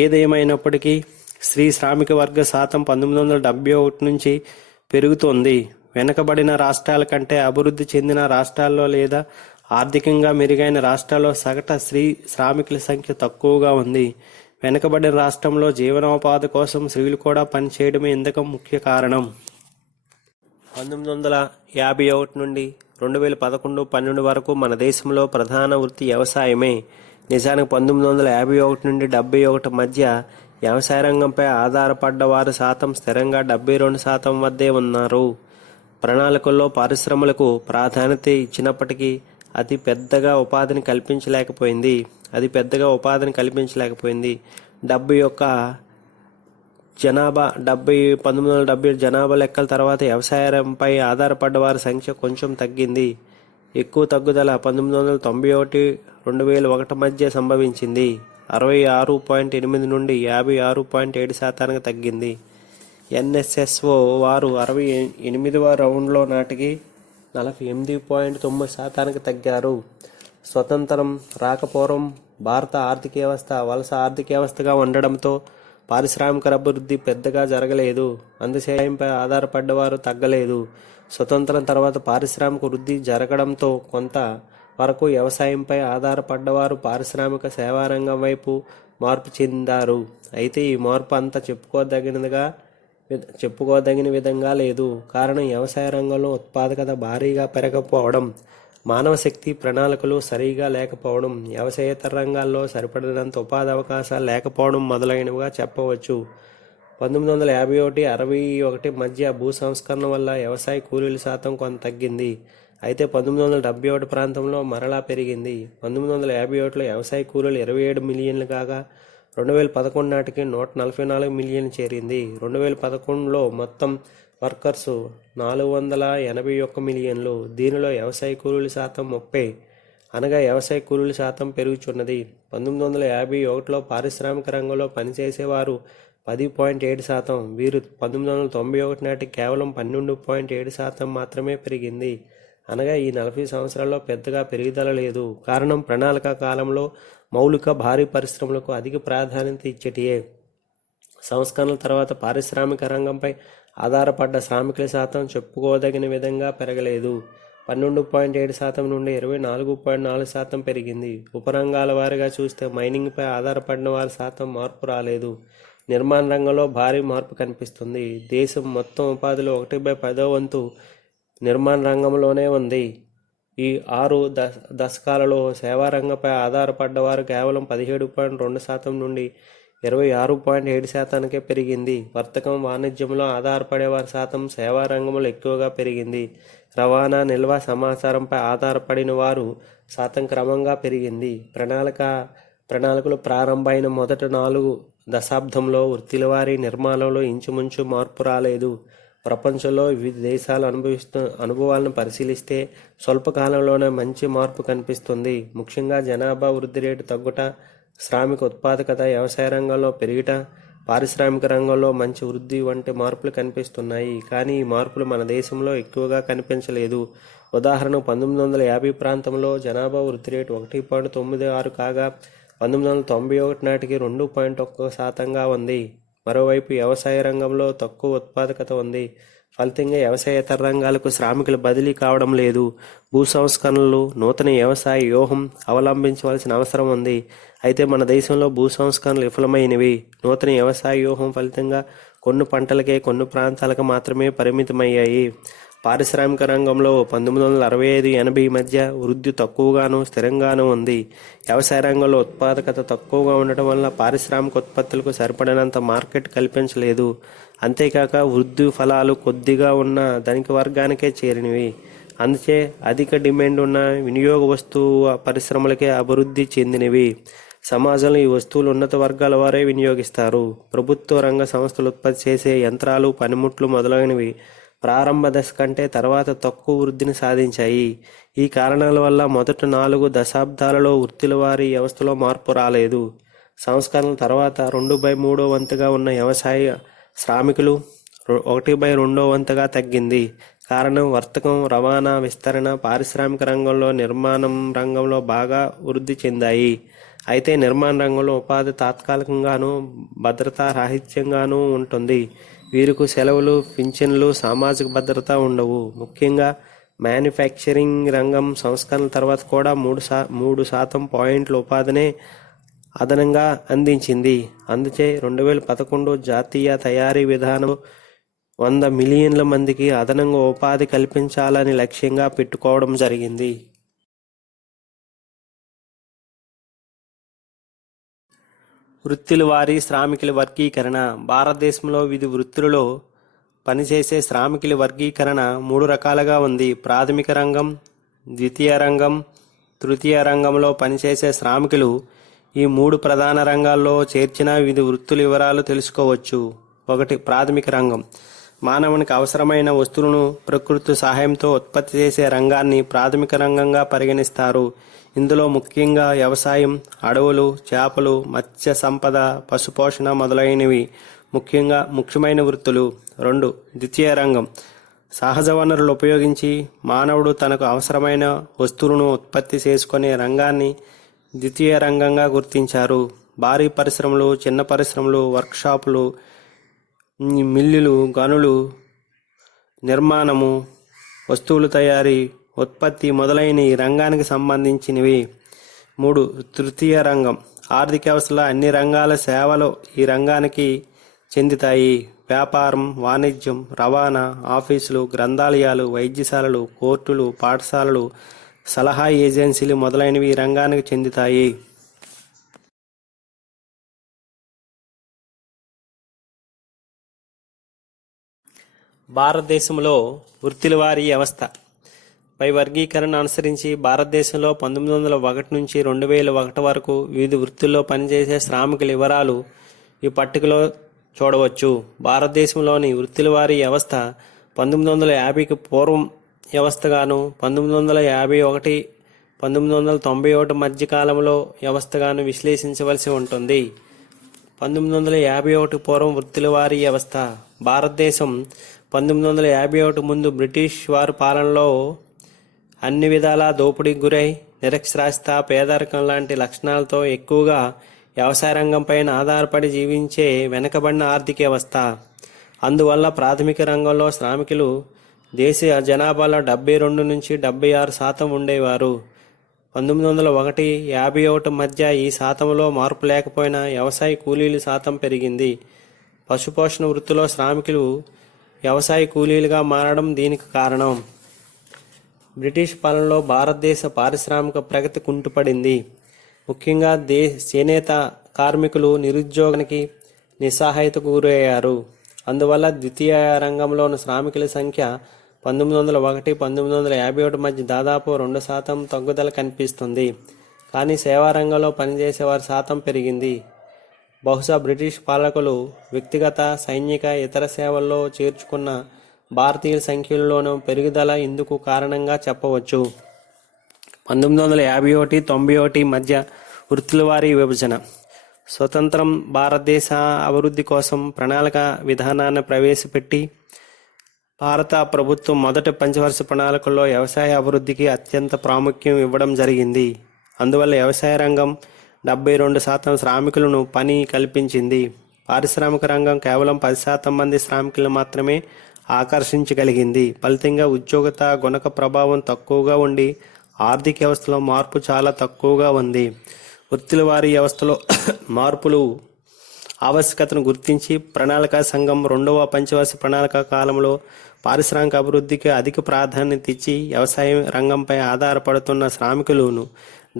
ఏదేమైనప్పటికీ స్త్రీ శ్రామిక వర్గ శాతం 1971 నుంచి పెరుగుతోంది. వెనుకబడిన రాష్ట్రాల కంటే అభివృద్ధి చెందిన రాష్ట్రాల్లో లేదా ఆర్థికంగా మెరుగైన రాష్ట్రాల్లో సగటు స్త్రీ శ్రామికుల సంఖ్య తక్కువగా ఉంది. వెనుకబడిన రాష్ట్రంలో జీవనోపాధి కోసం స్త్రీలు కూడా పనిచేయడమే ఇందుకు ముఖ్య కారణం. 1951 నుండి 2011-12 వరకు మన దేశంలో ప్రధాన వృత్తి వ్యవసాయమే. నిజానికి 1951 నుండి 71 మధ్య వ్యవసాయ రంగంపై ఆధారపడ్డ వారి శాతం స్థిరంగా 72% వద్దే ఉన్నారు. ప్రణాళికల్లో పరిశ్రమలకు ప్రాధాన్యత ఇచ్చినప్పటికీ అది పెద్దగా ఉపాధిని కల్పించలేకపోయింది. 1970 జనాభా లెక్కల తర్వాత వ్యవసాయంపై ఆధారపడ్డ వారి సంఖ్య కొంచెం తగ్గింది. ఎక్కువ తగ్గుదల 1991-2001 మధ్య సంభవించింది. 66.8 నుండి 56.7% తగ్గింది. ఎన్ఎస్ఎస్ఓ వారు 68వ రౌండ్లో నాటికి 48.9% తగ్గారు. స్వతంత్రం రాకపూర్వం భారత ఆర్థిక వ్యవస్థ వలస ఆర్థిక వ్యవస్థగా ఉండడంతో పారిశ్రామిక అభివృద్ధి పెద్దగా జరగలేదు. వ్యవసాయంపై ఆధారపడ్డవారు తగ్గలేదు. స్వతంత్రం తర్వాత పారిశ్రామిక వృద్ధి జరగడంతో కొంత వరకు వ్యవసాయంపై ఆధారపడ్డవారు పారిశ్రామిక సేవారంగం వైపు మార్పు చెందారు. అయితే ఈ మార్పు అంతా చెప్పుకోదగిన విధంగా లేదు. కారణం వ్యవసాయ రంగంలో ఉత్పాదకత భారీగా పెరగకపోవడం, మానవ శక్తి ప్రణాళికలు సరిగా లేకపోవడం, వ్యవసాయేతర రంగాల్లో సరిపడినంత ఉపాధి అవకాశాలు లేకపోవడం మొదలైనవిగా చెప్పవచ్చు. 1951-61 మధ్య భూ సంస్కరణ వల్ల వ్యవసాయ కూలీల శాతం కొంత తగ్గింది. అయితే 1971 ప్రాంతంలో మరలా పెరిగింది. 1951లో వ్యవసాయ కూలీలు 27 మిలియన్లు కాగా 2011 నాటికి 144 మిలియన్లు చేరింది. 2011లో మొత్తం వర్కర్స్ 481 మిలియన్లు. దీనిలో వ్యవసాయ కూలీల శాతం 30, అనగా వ్యవసాయ కూలీల శాతం పెరుగుచున్నది. 1951లో పారిశ్రామిక రంగంలో పనిచేసేవారు 10.7%. వీరు 1991 నాటికి కేవలం 12.7% మాత్రమే పెరిగింది. అనగా ఈ 40 సంవత్సరాల్లో పెద్దగా పెరుగుదల లేదు. కారణం ప్రణాళిక కాలంలో మౌలిక భారీ పరిశ్రమలకు అధిక ప్రాధాన్యత ఇచ్చేటియే. సంస్కరణల తర్వాత పారిశ్రామిక రంగంపై ఆధారపడ్డ శ్రామికుల శాతం చెప్పుకోదగిన విధంగా పెరగలేదు. 12.7% నుండి 24.4% పెరిగింది. ఉపరంగాల వారీగా చూస్తే మైనింగ్పై ఆధారపడిన వారి శాతం మార్పు రాలేదు. నిర్మాణ రంగంలో భారీ మార్పు కనిపిస్తుంది. దేశం మొత్తం ఉపాధిలో 1/10 వంతు నిర్మాణ రంగంలోనే ఉంది. ఈ 6 దశకాలలో సేవా రంగంపై ఆధారపడ్డవారు కేవలం 17.2% నుండి 26.7%కే పెరిగింది. వర్తకం వాణిజ్యంలో ఆధారపడేవారి శాతం సేవా రంగంలో ఎక్కువగా పెరిగింది. రవాణా, నిల్వ సమాచారంపై ఆధారపడిన వారు శాతం క్రమంగా పెరిగింది. ప్రణాళికలు ప్రారంభమైన మొదటి 4 దశాబ్దంలో వృత్తిల వారి నిర్మాణంలో ఇంచుమించు మార్పు రాలేదు. ప్రపంచంలో వివిధ దేశాల అనుభవాలను పరిశీలిస్తే స్వల్పకాలంలోనే మంచి మార్పు కనిపిస్తుంది. ముఖ్యంగా జనాభా వృద్ధి రేటు తగ్గుట, శ్రామిక ఉత్పాదకత, వ్యవసాయ రంగంలో పెరుగుట, పారిశ్రామిక రంగంలో మంచి వృద్ధి వంటి మార్పులు కనిపిస్తున్నాయి. కానీ ఈ మార్పులు మన దేశంలో ఎక్కువగా కనిపించలేదు. ఉదాహరణకు 1950 ప్రాంతంలో జనాభా వృద్ధి రేటు 1.96 కాగా 1991 నాటికి 2.1%గా ఉంది. మరోవైపు వ్యవసాయ రంగంలో తక్కువ ఉత్పాదకత ఉంది. ఫలితంగా వ్యవసాయేతర రంగాలకు శ్రామికులు బదిలీ కావడం లేదు. భూ సంస్కరణలు, నూతన వ్యవసాయ వ్యూహం అవలంబించవలసిన అవసరం ఉంది. అయితే మన దేశంలో భూ సంస్కరణలు విఫలమైనవి. నూతన వ్యవసాయ వ్యూహం ఫలితంగా కొన్ని పంటలకే, కొన్ని ప్రాంతాలకు మాత్రమే పరిమితమయ్యాయి. పారిశ్రామిక రంగంలో 1965-80 మధ్య వృద్ధి తక్కువగాను స్థిరంగాను ఉంది. వ్యవసాయ రంగంలో ఉత్పాదకత తక్కువగా ఉండటం వల్ల పారిశ్రామిక ఉత్పత్తులకు సరిపడినంత మార్కెట్ కల్పించలేదు. అంతేకాక వృద్ధి ఫలాలు కొద్దిగా ఉన్న ధనిక వర్గానికే చేరినవి. అందుచే అధిక డిమాండ్ ఉన్న వినియోగ వస్తువు పరిశ్రమలకే అభివృద్ధి చెందినవి. సమాజంలో ఈ వస్తువులు ఉన్నత వర్గాల వారే వినియోగిస్తారు. ప్రభుత్వ రంగ సంస్థలు ఉత్పత్తి చేసే యంత్రాలు, పనిముట్లు మొదలైనవి ప్రారంభ దశ కంటే తర్వాత తక్కువ వృద్ధిని సాధించాయి. ఈ కారణాల వల్ల మొదటి 4 దశాబ్దాలలో వృత్తుల వారి వ్యవస్థలో మార్పు రాలేదు. సంస్కరణల తర్వాత 2/3 వంతుగా ఉన్న వ్యవసాయ శ్రామికులు 1/2 వంతుగా తగ్గింది. కారణం వర్తకం, రవాణా, విస్తరణ, పారిశ్రామిక రంగంలో, నిర్మాణం రంగంలో బాగా వృద్ధి చెందాయి. అయితే నిర్మాణ రంగంలో ఉపాధి తాత్కాలికంగానూ భద్రతా రాహిత్యంగానూ ఉంటుంది. వీరికి సెలవులు, పింఛన్లు, సామాజిక భద్రత ఉండవు. ముఖ్యంగా మ్యానుఫ్యాక్చరింగ్ రంగం సంస్కరణ తర్వాత కూడా 3% ఉపాధినే అదనంగా అందించింది. అందుచే 2011 జాతీయ తయారీ విధానం 100 మిలియన్ల మందికి అదనంగా ఉపాధి కల్పించాలని లక్ష్యంగా పెట్టుకోవడం జరిగింది. వృత్తుల వారీ శ్రామికుల వర్గీకరణ. భారతదేశంలో వివిధ వృత్తులలో పనిచేసే శ్రామికుల వర్గీకరణ 3 రకాలుగా ఉంది. ప్రాథమిక రంగం, ద్వితీయ రంగం, తృతీయ రంగంలో పనిచేసే శ్రామికులు ఈ 3 ప్రధాన రంగాల్లో చేర్చిన వివిధ వృత్తుల వివరాలు తెలుసుకోవచ్చు. 1. ప్రాథమిక రంగం. మానవునికి అవసరమైన వస్తువులను ప్రకృతి సహాయంతో ఉత్పత్తి చేసే రంగాన్ని ప్రాథమిక రంగంగా పరిగణిస్తారు. ఇందులో ముఖ్యంగా వ్యవసాయం, అడవులు, చేపలు, మత్స్య సంపద, పశుపోషణ మొదలైనవి ముఖ్యమైన వృత్తులు. 2. ద్వితీయ రంగం. సహజ వనరులు ఉపయోగించి మానవుడు తనకు అవసరమైన వస్తువులను ఉత్పత్తి చేసుకునే రంగాన్ని ద్వితీయ రంగంగా గుర్తించారు. భారీ పరిశ్రమలు, చిన్న పరిశ్రమలు, వర్క్షాపులు, మిల్లులు, గనులు, నిర్మాణము, వస్తువుల తయారీ, ఉత్పత్తి మొదలైన ఈ రంగానికి సంబంధించినవి. 3. తృతీయ రంగం. ఆర్థిక వ్యవస్థలో అన్ని రంగాల సేవలు ఈ రంగానికి చెందుతాయి. వ్యాపారం, వాణిజ్యం, రవాణా, ఆఫీసులు, గ్రంథాలయాలు, వైద్యశాలలు, కోర్టులు, పాఠశాలలు, సలహా ఏజెన్సీలు మొదలైనవి ఈ రంగానికి చెందుతాయి. భారతదేశంలో వృత్తుల వారీ వ్యవస్థ పై వర్గీకరణ అనుసరించి భారతదేశంలో 1901 నుంచి 2001 వరకు వివిధ వృత్తుల్లో పనిచేసే శ్రామికుల వివరాలు ఈ పట్టికలో చూడవచ్చు. భారతదేశంలోని వృత్తుల వారీ వ్యవస్థ 1950కి పూర్వం వ్యవస్థగాను, 1951 1991 మధ్య కాలంలో వ్యవస్థగాను విశ్లేషించవలసి ఉంటుంది. 1951 పూర్వం వృత్తుల వారీ వ్యవస్థ. భారతదేశం 1951 ముందు బ్రిటిష్ వారి పాలనలో అన్ని విధాలా దోపిడీకి గురై నిరక్షరాస్యత, పేదరికం లాంటి లక్షణాలతో ఎక్కువగా వ్యవసాయ రంగంపైన ఆధారపడి జీవించే వెనుకబడిన ఆర్థిక వ్యవస్థ. అందువల్ల ప్రాథమిక రంగంలో శ్రామికులు దేశీయ జనాభాలో 72 నుంచి 76% ఉండేవారు. 1901 51 మధ్య ఈ శాతంలో మార్పు లేకపోయినా వ్యవసాయ కూలీల శాతం పెరిగింది. పశుపోషణ వృత్తిలో శ్రామికులు వ్యవసాయ కూలీలుగా మారడం దీనికి కారణం. బ్రిటిష్ పాలనలో భారతదేశ పారిశ్రామిక ప్రగతి కుంటుపడింది. ముఖ్యంగా చేనేత కార్మికులు నిరుద్యోగానికి, నిస్సహాయతకు గురయ్యారు. అందువల్ల ద్వితీయ రంగంలోని శ్రామికుల సంఖ్య 1901 1951 మధ్య దాదాపు 2% తగ్గుదల కనిపిస్తుంది. కానీ సేవా రంగంలో పనిచేసే వారి శాతం పెరిగింది. బహుశా బ్రిటిష్ పాలకులు వ్యక్తిగత, సైనిక, ఇతర సేవల్లో చేర్చుకున్న భారతీయుల సంఖ్యలోనూ పెరుగుదల ఇందుకు కారణంగా చెప్పవచ్చు. 1951 91 మధ్య వృత్తుల వారీ విభజన. స్వతంత్రం భారతదేశ అభివృద్ధి కోసం ప్రణాళిక విధానాన్ని ప్రవేశపెట్టి భారత ప్రభుత్వం మొదటి పంచవర్ష ప్రణాళికల్లో వ్యవసాయ అభివృద్ధికి అత్యంత ప్రాముఖ్యం ఇవ్వడం జరిగింది. అందువల్ల వ్యవసాయ రంగం 72% శ్రామికులను పని కల్పించింది. పారిశ్రామిక రంగం కేవలం 10% మంది శ్రామికులను మాత్రమే ఆకర్షించగలిగింది. ఫలితంగా ఉద్యోగత గుణక ప్రభావం తక్కువగా ఉండి ఆర్థిక వ్యవస్థలో మార్పు చాలా తక్కువగా ఉంది. వృత్తుల వారీ వ్యవస్థలో మార్పులు ఆవశ్యకతను గుర్తించి ప్రణాళికా సంఘం 2వ పంచవర్ష ప్రణాళిక కాలంలో పారిశ్రామిక అభివృద్ధికి అధిక ప్రాధాన్యత ఇచ్చి వ్యవసాయ రంగంపై ఆధారపడుతున్న శ్రామికులను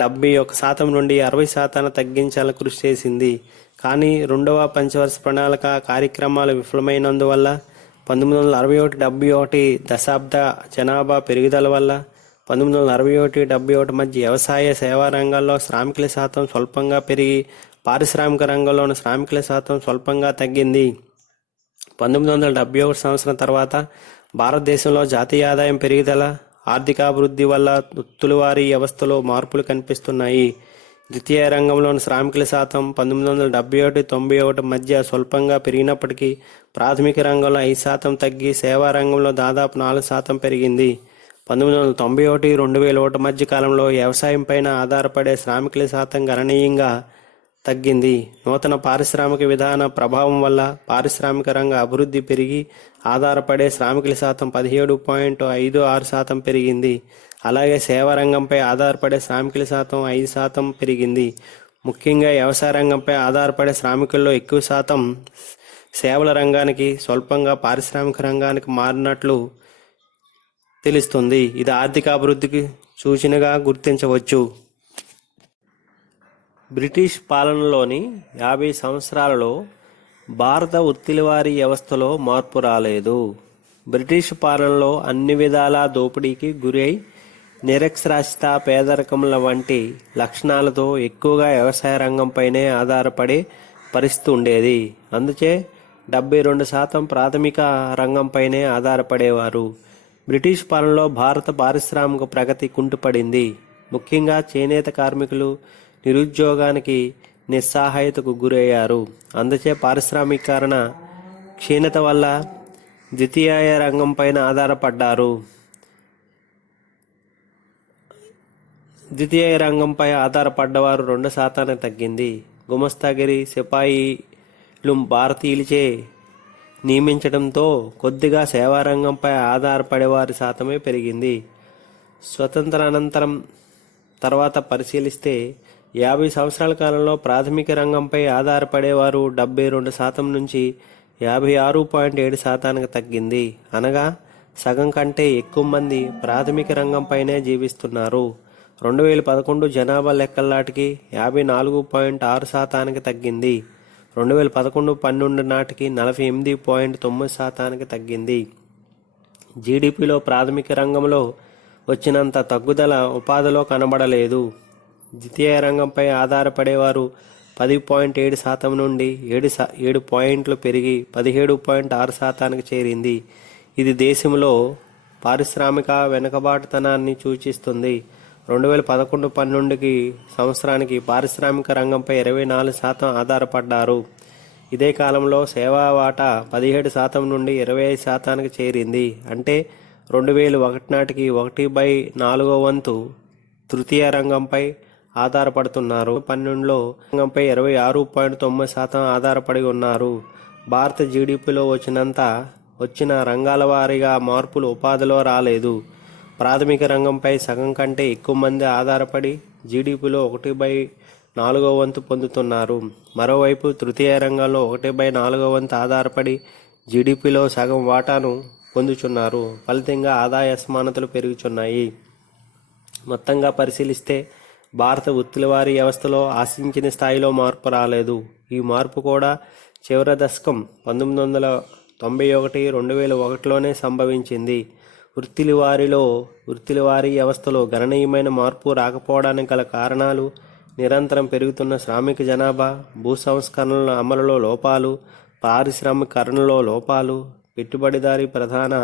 71% నుండి 60% తగ్గించాలని కృషి చేసింది. కానీ 2వ పంచవర్ష ప్రణాళిక కార్యక్రమాలు విఫలమైనందువల్ల 1961-71 దశాబ్ద జనాభా పెరుగుదల వల్ల 1961-71 మధ్య వ్యవసాయ సేవా రంగాల్లో శ్రామికుల శాతం స్వల్పంగా పెరిగి పారిశ్రామిక రంగంలోని శ్రామికుల శాతం స్వల్పంగా తగ్గింది. 1971 సంవత్సరం తర్వాత భారతదేశంలో జాతీయ ఆదాయం పెరుగుదల, ఆర్థికాభివృద్ధి వల్ల వృత్తుల వారీ వ్యవస్థలో మార్పులు కనిపిస్తున్నాయి. ద్వితీయ రంగంలోని శ్రామికుల శాతం 1971-91 మధ్య స్వల్పంగా పెరిగినప్పటికీ ప్రాథమిక రంగంలో 5% తగ్గి సేవా రంగంలో దాదాపు 4% పెరిగింది. 1991-2001 మధ్య కాలంలో వ్యవసాయం పైన ఆధారపడే శ్రామికుల శాతం గణనీయంగా తగ్గింది. నూతన పారిశ్రామిక విధాన ప్రభావం వల్ల పారిశ్రామిక రంగ అభివృద్ధి పెరిగి ఆధారపడే శ్రామికుల శాతం 17.56% పెరిగింది. అలాగే సేవా రంగంపై ఆధారపడే శ్రామికుల శాతం 5% పెరిగింది. ముఖ్యంగా వ్యవసాయ రంగంపై ఆధారపడే శ్రామికుల్లో ఎక్కువ శాతం సేవల రంగానికి, స్వల్పంగా పారిశ్రామిక రంగానికి మారినట్లు తెలుస్తుంది. ఇది ఆర్థిక అభివృద్ధికి సూచనగా గుర్తించవచ్చు. బ్రిటిష్ పాలనలోని 50 సంవత్సరాలలో భారత వృత్తివారీ వ్యవస్థలో మార్పు రాలేదు. బ్రిటిష్ పాలనలో అన్ని విధాలా దోపిడీకి గురై నిరక్షరాస్యత, పేదరికముల వంటి లక్షణాలతో ఎక్కువగా వ్యవసాయ రంగంపైనే ఆధారపడే పరిస్థితి ఉండేది. అందుచే 72% ప్రాథమిక రంగంపైనే ఆధారపడేవారు. బ్రిటిష్ పాలనలో భారత పారిశ్రామిక ప్రగతి కుంటుపడింది. ముఖ్యంగా చేనేత కార్మికులు నిరుద్యోగానికి, నిస్సహాయతకు గురయ్యారు. అందుచే పారిశ్రామికీకరణ క్షీణత వల్ల ద్వితీయ రంగంపైన ఆధారపడ్డారు. ద్వితీయ రంగంపై ఆధారపడ్డవారు 2% తగ్గింది. గుమస్తాగిరి, సిపాయిలు భారతీయులచే నియమించడంతో కొద్దిగా సేవా రంగంపై ఆధారపడేవారి శాతమే పెరిగింది. స్వతంత్రానంతరం తర్వాత పరిశీలిస్తే 50 సంవత్సరాల కాలంలో ప్రాథమిక రంగంపై ఆధారపడేవారు 72% నుంచి 56.7% తగ్గింది. అనగా సగం కంటే ఎక్కువ మంది ప్రాథమిక రంగంపైనే జీవిస్తున్నారు. 2011 జనాభా లెక్కలాటికి 54.6% తగ్గింది. 2011-12 నాటికి 48.9% తగ్గింది. జీడిపిలో ప్రాథమిక రంగంలో వచ్చినంత తగ్గుదల ఉపాధిలో కనబడలేదు. ద్వితీయ రంగంపై ఆధారపడేవారు 10.7% నుండి 7 పాయింట్లు పెరిగి 17.6% చేరింది. ఇది దేశంలో పారిశ్రామిక వెనుకబాటుతనాన్ని సూచిస్తుంది. 2011-12 సంవత్సరానికి పారిశ్రామిక రంగంపై 24% ఆధారపడ్డారు. ఇదే కాలంలో సేవా వాటా 17% నుండి 25% చేరింది. అంటే 2001 నాటికి 1/4 వంతు తృతీయ రంగంపై ఆధారపడుతున్నారు. 12లో రంగంపై 26.9% ఆధారపడి ఉన్నారు. భారత జీడిపిలో వచ్చిన రంగాల వారీగా మార్పులు ఉపాధిలో రాలేదు. ప్రాథమిక రంగంపై సగం కంటే ఎక్కువ మంది ఆధారపడి జీడిపిలో 1/4 వంతు పొందుతున్నారు. మరోవైపు తృతీయ రంగంలో 1/4 వంతు ఆధారపడి జీడిపిలో సగం వాటాను పొందుతున్నారు. ఫలితంగా ఆదాయ అసమానతలు పెరుగుతున్నాయి. మొత్తంగా పరిశీలిస్తే భారత వృత్తివారీ వ్యవస్థలో ఆశించిన స్థాయిలో మార్పు రాలేదు. ఈ మార్పు కూడా చివరి దశకం 1991-2001లోనే సంభవించింది. వృత్తివారీ వ్యవస్థలో గణనీయమైన మార్పు రాకపోవడానికి గల కారణాలు నిరంతరం పెరుగుతున్న శ్రామిక జనాభా, భూ సంస్కరణల అమలులో లోపాలు, పారిశ్రామికీకరణలో లోపాలు, పెట్టుబడిదారీ ప్రధాన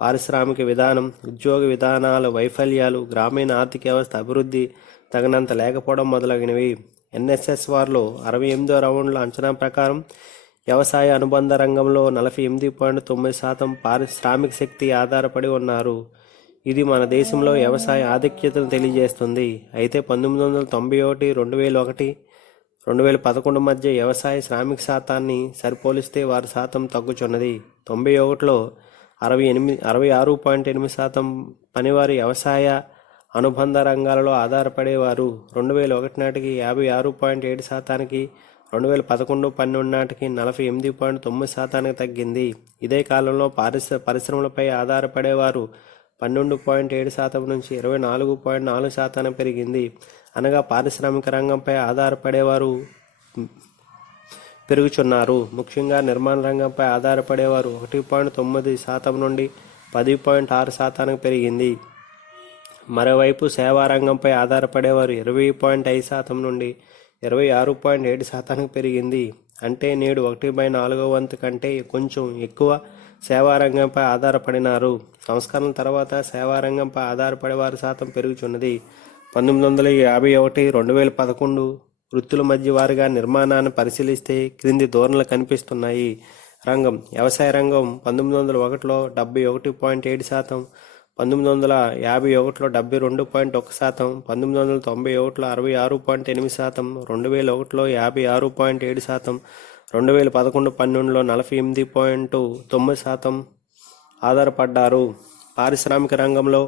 పారిశ్రామిక విధానం, ఉద్యోగ విధానాల వైఫల్యాలు, గ్రామీణ ఆర్థిక వ్యవస్థ అభివృద్ధి తగినంత లేకపోవడం మొదలగినవి. NSSRలో 68వ రౌండ్ల అంచనా ప్రకారం వ్యవసాయ అనుబంధ రంగంలో 48.9% పారిశ్రామిక శక్తి ఆధారపడి ఉన్నారు. ఇది మన దేశంలో వ్యవసాయ ఆధిక్యతను తెలియజేస్తుంది. అయితే 1991, 2001, 2011 మధ్య వ్యవసాయ శ్రామిక శాతాన్ని సరిపోలిస్తే వారి శాతం తగ్గుచున్నది. 91లో 66.8% పనివారి వ్యవసాయ అనుబంధ రంగాలలో ఆధారపడేవారు 2001 నాటికి 56.7%కి, 2011-12 నాటికి 48.9% తగ్గింది. ఇదే కాలంలో పరిశ్రమలపై ఆధారపడేవారు 12.7% నుంచి 24.4% పెరిగింది. అనగా పారిశ్రామిక రంగంపై ఆధారపడేవారు పెరుగుచున్నారు. ముఖ్యంగా నిర్మాణ రంగంపై ఆధారపడేవారు 1.9% నుండి 10.6% పెరిగింది. మరోవైపు సేవా రంగంపై ఆధారపడేవారు 20.5% నుండి 26.7% పెరిగింది. అంటే నేడు 1/4 వంతు కంటే కొంచెం ఎక్కువ సేవా రంగంపై ఆధారపడినారు. సంస్కరణల తర్వాత సేవా రంగంపై ఆధారపడే వారి శాతం పెరుగుచున్నది. 1951 2011 వృత్తుల మధ్య వారిగా నిర్మాణాన్ని పరిశీలిస్తే క్రింది ధోరణులు కనిపిస్తున్నాయి. రంగం వ్యవసాయ రంగం 1901లో 71.7%, 1951లో 72.1%, 1991లో 66.8%, 2001లో 56.7%, 2011-12లో 48.9% ఆధారపడ్డారు. పారిశ్రామిక రంగంలో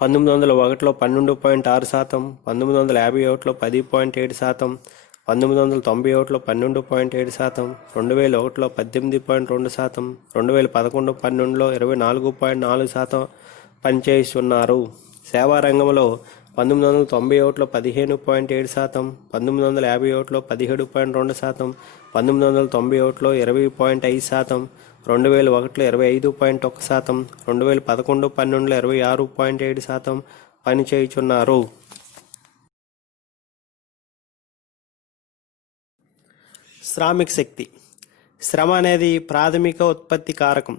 1901లో 12.6%, 1951లో 10.7%, 1991లో 12.7%, 2001లో 18.2%, 2011-12లో 24.4% పనిచేస్తున్నారు. సేవా రంగంలో 1991లో 15.7%, 1951లో 17.2%, 1991లో 20.5%, 2001లో 25.1%, 2011-12లో 26.7% పనిచేయుచున్నారు. శ్రామిక శక్తి. శ్రమ అనేది ప్రాథమిక ఉత్పత్తి కారకం.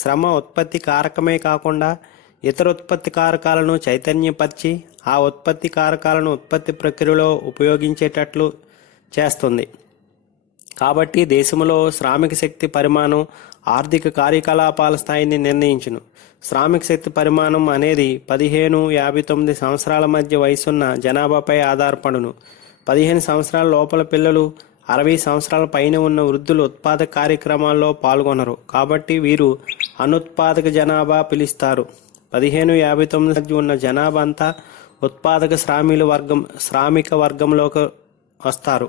శ్రమ ఉత్పత్తి కారకమే కాకుండా ఇతర ఉత్పత్తి కారకాలను చైతన్యపరిచి ఆ ఉత్పత్తి కారకాలను ఉత్పత్తి ప్రక్రియలో ఉపయోగించేటట్లు చేస్తుంది. కాబట్టి దేశంలో శ్రామిక శక్తి పరిమాణం ఆర్థిక కార్యకలాపాల స్థాయిని నిర్ణయించును. శ్రామిక శక్తి పరిమాణం అనేది 15-59 సంవత్సరాల మధ్య వయసున్న జనాభాపై ఆధారపడును. 15 సంవత్సరాల లోపల పిల్లలు, 60 సంవత్సరాల పైన ఉన్న వృద్ధులు ఉత్పాదక కార్యక్రమాల్లో పాల్గొనరు. కాబట్టి వీరు అనుత్పాదక జనాభా పిలుస్తారు. 15-59 మధ్య ఉన్న జనాభా అంతా ఉత్పాదక శ్రామిక వర్గంలోకి వస్తారు.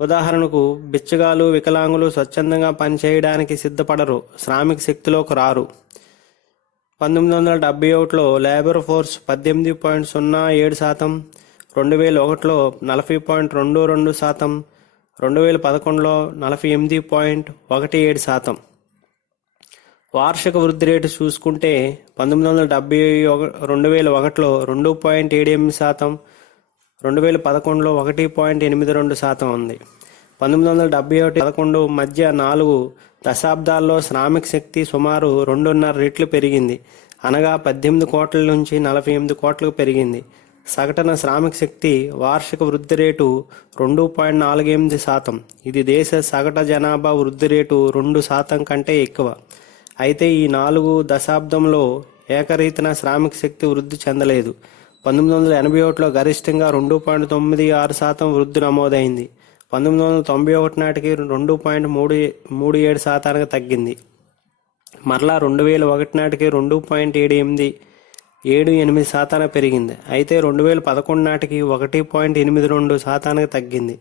ఉదాహరణకు బిచ్చగాళ్ళు, వికలాంగులు స్వచ్ఛందంగా పనిచేయడానికి సిద్ధపడరు, శ్రామిక శక్తిలోకి రారు. 1971లో లేబర్ ఫోర్స్ 18.07%, 2001లో 40.22%, 2011లో 48.17%. వార్షిక వృద్ధి రేటు చూసుకుంటే 2001లో 2.78%, 2011లో 1.82% ఉంది. 1971-11 మధ్య 4 దశాబ్దాల్లో శ్రామిక శక్తి సుమారు 2.5 రెట్లు పెరిగింది, అనగా 18 కోట్ల నుంచి 48 కోట్లకు పెరిగింది. సగటున శ్రామిక శక్తి వార్షిక వృద్ధి రేటు 2.48%. ఇది దేశ సగటు జనాభా వృద్ధి రేటు 2% కంటే ఎక్కువ. అయితే ఈ 4 దశాబ్దంలో ఏకరీతిన శ్రామిక శక్తి వృద్ధి చెందలేదు. 1981లో గరిష్టంగా 2.96% వృద్ధి నమోదైంది. 1991 నాటికి 2.37%కి తగ్గింది. మరలా 2001 నాటికి 2.78% పెరిగింది. అయితే 2011 నాటికి 1.82%కి తగ్గింది.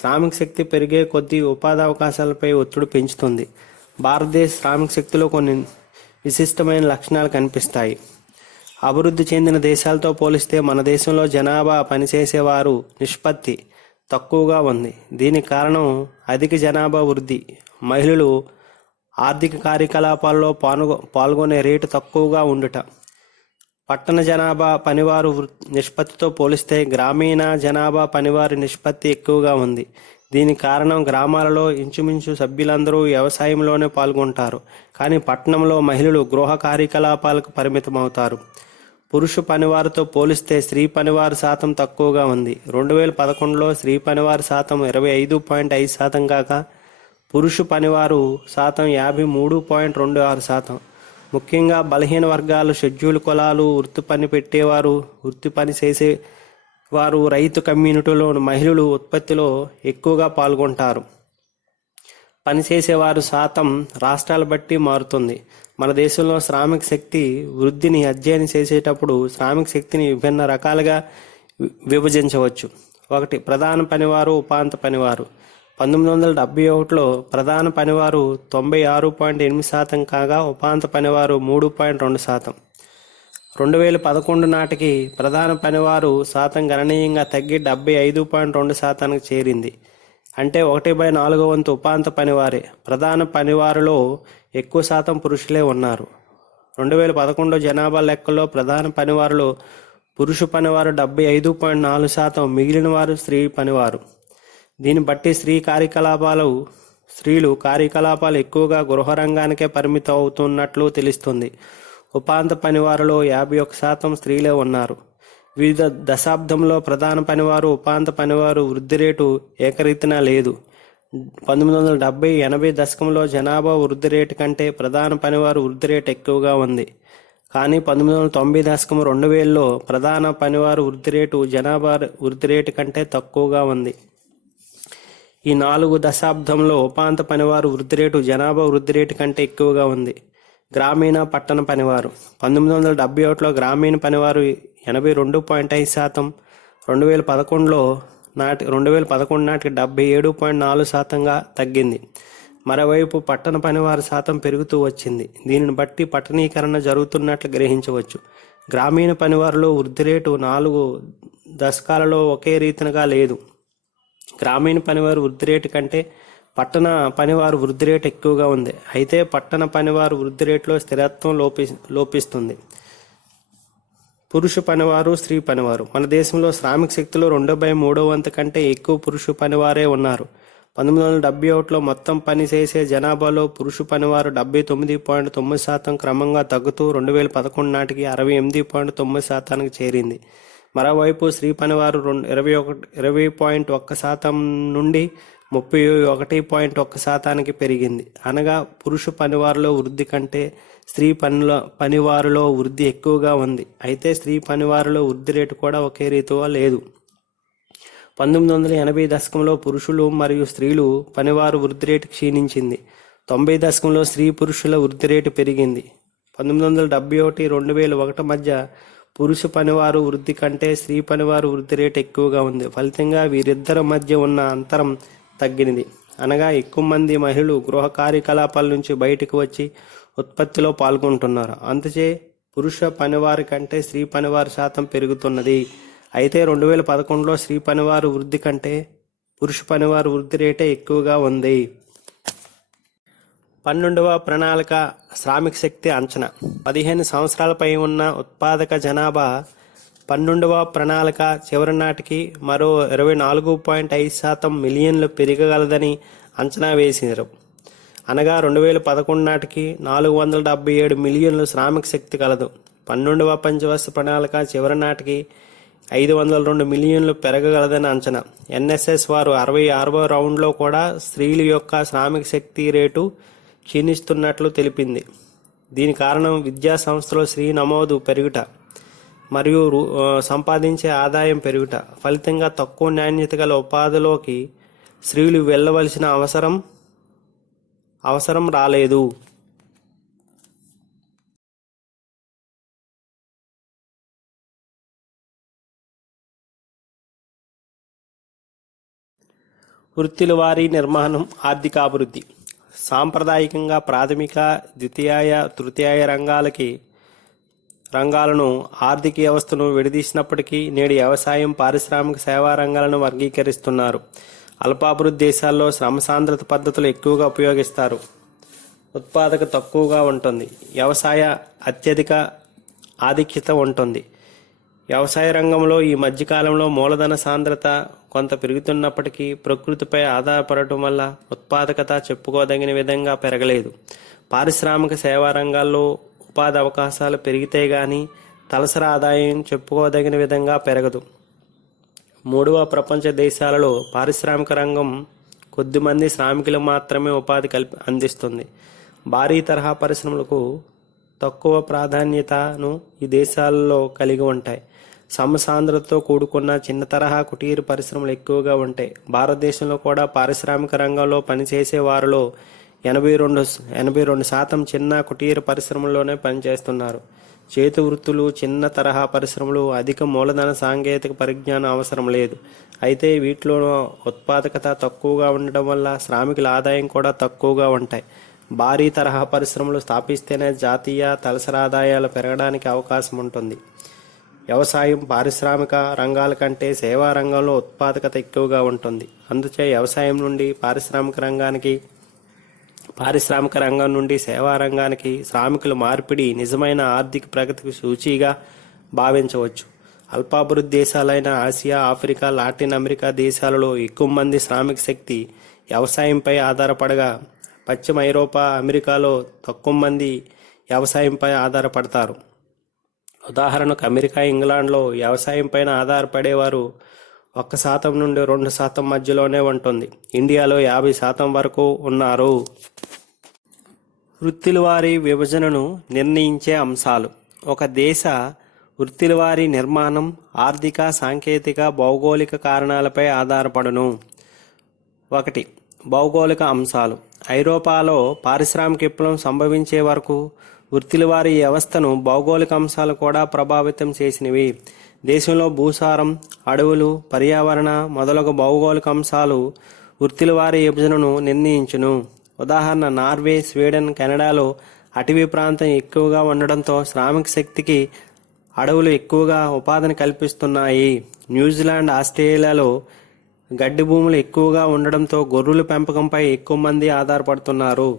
శ్రామిక శక్తి పెరిగే కొద్దీ ఉపాధి అవకాశాలపై ఒత్తిడి పెంచుతుంది. భారతదేశ శ్రామిక శక్తిలో కొన్ని విశిష్టమైన లక్షణాలు కనిపిస్తాయి. అభివృద్ధి చెందిన దేశాలతో పోలిస్తే మన దేశంలో జనాభా పనిచేసేవారు నిష్పత్తి తక్కువగా ఉంది. దీనికి కారణం అధిక జనాభా వృద్ధి, మహిళలు ఆర్థిక కార్యకలాపాల్లో పాల్గొనే రేటు తక్కువగా ఉండుట. పట్టణ జనాభా పనివారు నిష్పత్తితో పోలిస్తే గ్రామీణ జనాభా పనివారి నిష్పత్తి ఎక్కువగా ఉంది. దీనికి కారణం గ్రామాలలో ఇంచుమించు సభ్యులందరూ వ్యవసాయంలోనే పాల్గొంటారు, కానీ పట్టణంలో మహిళలు గృహ కార్యకలాపాలకు పరిమితమవుతారు. పురుష పనివారితో పోలిస్తే స్త్రీ పనివారి శాతం తక్కువగా ఉంది. 2011లో స్త్రీ పనివారి శాతం 25.5% కాక పురుష పనివారు శాతం 53.26%. ముఖ్యంగా బలహీన వర్గాలు, షెడ్యూల్ కులాలు, వృత్తి పని పెట్టేవారు, వృత్తి పని చేసే వారు, రైతు కమ్యూనిటీలోని మహిళలు ఉత్పత్తిలో ఎక్కువగా పాల్గొంటారు. పనిచేసేవారు శాతం రాష్ట్రాల బట్టి మారుతుంది. మన దేశంలో శ్రామిక శక్తి వృద్ధిని అధ్యయనం చేసేటప్పుడు శ్రామిక శక్తిని విభిన్న రకాలుగా విభజించవచ్చు. 1. ప్రధాన పనివారు, ఉపాంత పనివారు. 1971లో ప్రధాన పనివారు 96.8% కాగా ఉపాంత పనివారు 3.2%. 2011 నాటికి ప్రధాన పనివారు శాతం గణనీయంగా తగ్గి 75.2%కి చేరింది. అంటే 1/4 వంతు ఉపాంత పనివారే. ప్రధాన పనివారిలో ఎక్కువ శాతం పురుషులే ఉన్నారు. 2011 జనాభా లెక్కల్లో ప్రధాన పనివారిలో పురుష పనివారు 75.4%, మిగిలిన వారు స్త్రీ పనివారు. దీన్ని బట్టి స్త్రీలు కార్యకలాపాలు ఎక్కువగా గృహ రంగానికే పరిమితం అవుతున్నట్లు తెలుస్తుంది. ఉపాంత పనివారిలో 51% స్త్రీలే ఉన్నారు. వివిధ దశాబ్దంలో ప్రధాన పనివారు, ఉపాంత పనివారు వృద్ధి రేటు ఏకరీతిన లేదు. 1970-80 దశకంలో జనాభా వృద్ధి రేటు కంటే ప్రధాన పనివారు వృద్ధి రేటు ఎక్కువగా ఉంది. కానీ 1990 దశకం 2000లో ప్రధాన పనివారు వృద్ధి రేటు జనాభా వృద్ధి రేటు కంటే తక్కువగా ఉంది. ఈ 4 దశాబ్దంలో ఉపాంత పనివారు వృద్ధి రేటు జనాభా వృద్ధి రేటు కంటే ఎక్కువగా ఉంది. గ్రామీణ పట్టణ పనివారు 1971లో గ్రామీణ పనివారు 82.5%, 2011 నాటికి 77.4%గా తగ్గింది. మరోవైపు పట్టణ పనివారి శాతం పెరుగుతూ వచ్చింది. దీనిని బట్టి పట్టణీకరణ జరుగుతున్నట్లు గ్రహించవచ్చు. గ్రామీణ పనివారిలో వృద్ధి రేటు 4 దశకాలలో ఒకే రీతిగా లేదు. గ్రామీణ పనివారు వృద్ధి రేటు కంటే పట్టణ పనివారు వృద్ధి రేటు ఎక్కువగా ఉంది. అయితే పట్టణ పనివారు వృద్ధి రేటులో స్థిరత్వం లోపిస్తుంది. పురుష పనివారు, స్త్రీ పనివారు. మన దేశంలో శ్రామిక శక్తిలో 2/3 వంతు కంటే ఎక్కువ పురుష పనివారే ఉన్నారు. 1971లో మొత్తం పని చేసే జనాభాలో పురుష పనివారు 79.9% క్రమంగా తగ్గుతూ 2011 నాటికి 68.9%కి చేరింది. మరోవైపు స్త్రీ పనివారు 20.1% నుండి 31.1%కి పెరిగింది. అనగా పురుష పనివారిలో వృద్ధి కంటే స్త్రీ పనివారిలో వృద్ధి ఎక్కువగా ఉంది. అయితే స్త్రీ పనివారిలో వృద్ధి రేటు కూడా ఒకే రీతిగా లేదు. 1980 దశకంలో పురుషులు మరియు స్త్రీలు పనివారు వృద్ధి రేటు క్షీణించింది. 90 దశకంలో స్త్రీ పురుషుల వృద్ధి రేటు పెరిగింది. 1971-2001 మధ్య పురుష పనివారు వృద్ధి కంటే స్త్రీ పనివారు వృద్ధి రేటు ఎక్కువగా ఉంది. ఫలితంగా వీరిద్దరి మధ్య ఉన్న అంతరం తగ్గినది. అనగా ఎక్కువ మంది మహిళలు గృహ కార్యకలాపాల నుంచి బయటకు వచ్చి ఉత్పత్తిలో పాల్గొంటున్నారు. అందుచే పురుష పనివారి కంటే స్త్రీ పనివారి శాతం పెరుగుతున్నది. అయితే 2011లో స్త్రీ పనివారు వృద్ధి కంటే పురుష పనివారు వృద్ధి రేటే ఎక్కువగా ఉంది. 12వ ప్రణాళిక శ్రామిక శక్తి అంచనా. 15 సంవత్సరాలపై ఉన్న ఉత్పాదక జనాభా 12వ ప్రణాళిక చివరి నాటికి మరో 24.5% మిలియన్లు పెరగగలదని అంచనా వేశారు. అనగా 2011 నాటికి 477 మిలియన్లు శ్రామిక శక్తి కలదు. 12వ పంచవర్ష ప్రణాళిక చివరి నాటికి 502 మిలియన్లు పెరగగలదని అంచనా. ఎన్ఎస్ఎస్ వారు 66వ రౌండ్లో కూడా స్త్రీల యొక్క శ్రామిక శక్తి రేటు క్షీణిస్తున్నట్లు తెలిపింది. దీని కారణం విద్యా సంస్థలో స్త్రీ నమోదు పెరుగుట మరియు సంపాదించే ఆదాయం పెరుగుట. ఫలితంగా తక్కువ నాణ్యత గల ఉపాధిలోకి స్త్రీలు వెళ్ళవలసిన అవసరం రాలేదు. వృత్తుల వారీ నిర్మాణం, ఆర్థికాభివృద్ధి. సాంప్రదాయకంగా ప్రాథమిక, ద్వితీయ, తృతీయ రంగాలను ఆర్థిక వ్యవస్థను విడదీసినప్పటికీ నేడు వ్యవసాయం, పారిశ్రామిక, సేవా రంగాలను వర్గీకరిస్తున్నారు. అల్పాభివృద్ధి దేశాల్లో శ్రమ సాంద్రత పద్ధతులు ఎక్కువగా ఉపయోగిస్తారు. ఉత్పాదక తక్కువగా ఉంటుంది. వ్యవసాయ అత్యధిక ఆధిక్యత ఉంటుంది. వ్యవసాయ రంగంలో ఈ మధ్యకాలంలో మూలధన సాంద్రత కొంత పెరుగుతున్నప్పటికీ ప్రకృతిపై ఆధారపడటం వల్ల ఉత్పాదకత చెప్పుకోదగిన విధంగా పెరగలేదు. పారిశ్రామిక, సేవా రంగాల్లో ఉపాధి అవకాశాలు పెరిగితే గానీ తలసరి ఆదాయం చెప్పుకోదగిన విధంగా పెరగదు. 3వ ప్రపంచ దేశాలలో పారిశ్రామిక రంగం కొద్దిమంది శ్రామికులు మాత్రమే ఉపాధి అందిస్తుంది. భారీ తరహా పరిశ్రమలకు తక్కువ ప్రాధాన్యతను ఈ దేశాలలో కలిగి ఉంటాయి. సమసాంద్రతతో కూడుకున్న చిన్న తరహా కుటీర పరిశ్రమలు ఎక్కువగా ఉంటాయి. భారతదేశంలో కూడా పారిశ్రామిక రంగంలో పనిచేసే వారిలో 82% చిన్న కుటీర పరిశ్రమల్లోనే పనిచేస్తున్నారు. చేతి వృత్తులు, చిన్న తరహా పరిశ్రమలు అధిక మూలధన సాంకేతిక పరిజ్ఞానం అవసరం లేదు. అయితే వీటిలో ఉత్పాదకత తక్కువగా ఉండడం వల్ల శ్రామికుల ఆదాయం కూడా తక్కువగా ఉంటాయి. భారీ తరహా పరిశ్రమలు స్థాపిస్తేనే జాతీయ తలసరి ఆదాయాలు పెరగడానికి అవకాశం ఉంటుంది. వ్యవసాయం, పారిశ్రామిక రంగాల కంటే సేవా రంగంలో ఉత్పాదకత ఎక్కువగా ఉంటుంది. అందుచే వ్యవసాయం నుండి పారిశ్రామిక రంగం నుండి సేవా రంగానికి శ్రామికుల మార్పిడి నిజమైన ఆర్థిక ప్రగతికి సూచీగా భావించవచ్చు. అల్పాభివృద్ధి దేశాలైన ఆసియా, ఆఫ్రికా, లాటిన్ అమెరికా దేశాలలో ఎక్కువ మంది శ్రామిక శక్తి వ్యవసాయంపై ఆధారపడగా పశ్చిమ ఐరోపా, అమెరికాలో తక్కువ మంది వ్యవసాయంపై ఆధారపడతారు. ఉదాహరణకు అమెరికా, ఇంగ్లాండ్లో వ్యవసాయంపైన ఆధారపడేవారు 1% నుండి 2% మధ్యలోనే ఉంటుంది. ఇండియాలో 50% వరకు ఉన్నారు. వృత్తుల వారి విభజనను నిర్ణయించే అంశాలు. ఒక దేశ వృత్తుల వారి నిర్మాణం ఆర్థిక, సాంకేతిక, భౌగోళిక కారణాలపై ఆధారపడును. 1. భౌగోళిక అంశాలు. ఐరోపాలో పారిశ్రామిక విప్లవం సంభవించే వరకు వృత్తుల వారి వ్యవస్థను భౌగోళిక అంశాలు కూడా ప్రభావితం చేసినవి. దేశంలో భూసారం, అడవులు, పర్యావరణ మొదలగు భౌగోళిక అంశాలు వృత్తుల వారి విభజనను నిర్ణయించును. ఉదాహరణ నార్వే, స్వీడన్, కెనడాలో అటవీ ప్రాంతం ఎక్కువగా ఉండడంతో శ్రామిక శక్తికి అడవులు ఎక్కువగా ఉపాధిని కల్పిస్తున్నాయి. న్యూజిలాండ్, ఆస్ట్రేలియాలో గడ్డి భూములు ఎక్కువగా ఉండడంతో గొర్రెల పెంపకంపై ఎక్కువ మంది ఆధారపడుతున్నారు.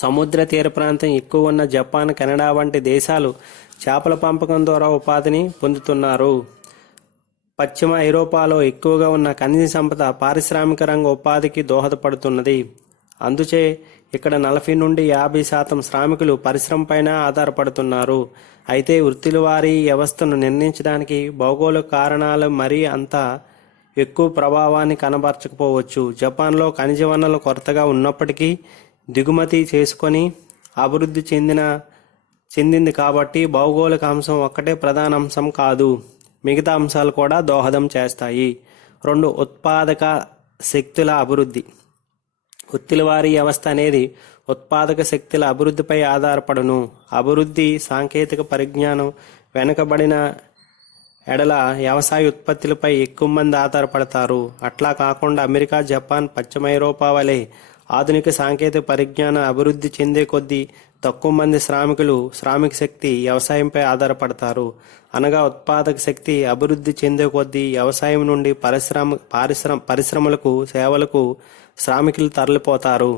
సముద్ర తీర ప్రాంతం ఎక్కువ ఉన్న జపాన్, కెనడా వంటి దేశాలు చేపల పెంపకం ద్వారా ఉపాధిని పొందుతున్నారు. పశ్చిమ ఐరోపాలో ఎక్కువగా ఉన్న ఖనిజ సంపద పారిశ్రామిక రంగ ఉపాధికి దోహదపడుతున్నది. అందుచే ఇక్కడ 40 నుండి 50% శ్రామికులు పరిశ్రమపైన ఆధారపడుతున్నారు. అయితే వృత్తుల వారి వ్యవస్థను నిర్ణయించడానికి భౌగోళిక కారణాలు మరీ అంత ఎక్కువ ప్రభావాన్ని కనబరచకపోవచ్చు. జపాన్లో ఖనిజ వనరులు కొరతగా ఉన్నప్పటికీ దిగుమతి చేసుకొని అభివృద్ధి చెందింది కాబట్టి భౌగోళిక అంశం ఒక్కటే ప్రధాన అంశం కాదు, మిగతా అంశాలు కూడా దోహదం చేస్తాయి. 2. ఉత్పాదక శక్తుల అభివృద్ధి. వృత్తుల వారి వ్యవస్థ అనేది ఉత్పాదక శక్తుల అభివృద్ధిపై ఆధారపడును. అభివృద్ధి సాంకేతిక పరిజ్ఞానం వెనుకబడిన ఎడల వ్యవసాయ ఉత్పత్తులపై ఎక్కువ మంది ఆధారపడతారు. అట్లా కాకుండా అమెరికా, జపాన్, పశ్చిమ ఐరోపా వలె ఆధునిక సాంకేతిక పరిజ్ఞానం అభివృద్ధి చెందే కొద్దీ తక్కువ మంది శ్రామిక శక్తి వ్యవసాయంపై ఆధారపడతారు. అనగా ఉత్పాదక శక్తి అభివృద్ధి చెందే కొద్దీ వ్యవసాయం నుండి పరిశ్రమలకు, సేవలకు శ్రామికులు తరలిపోతారు.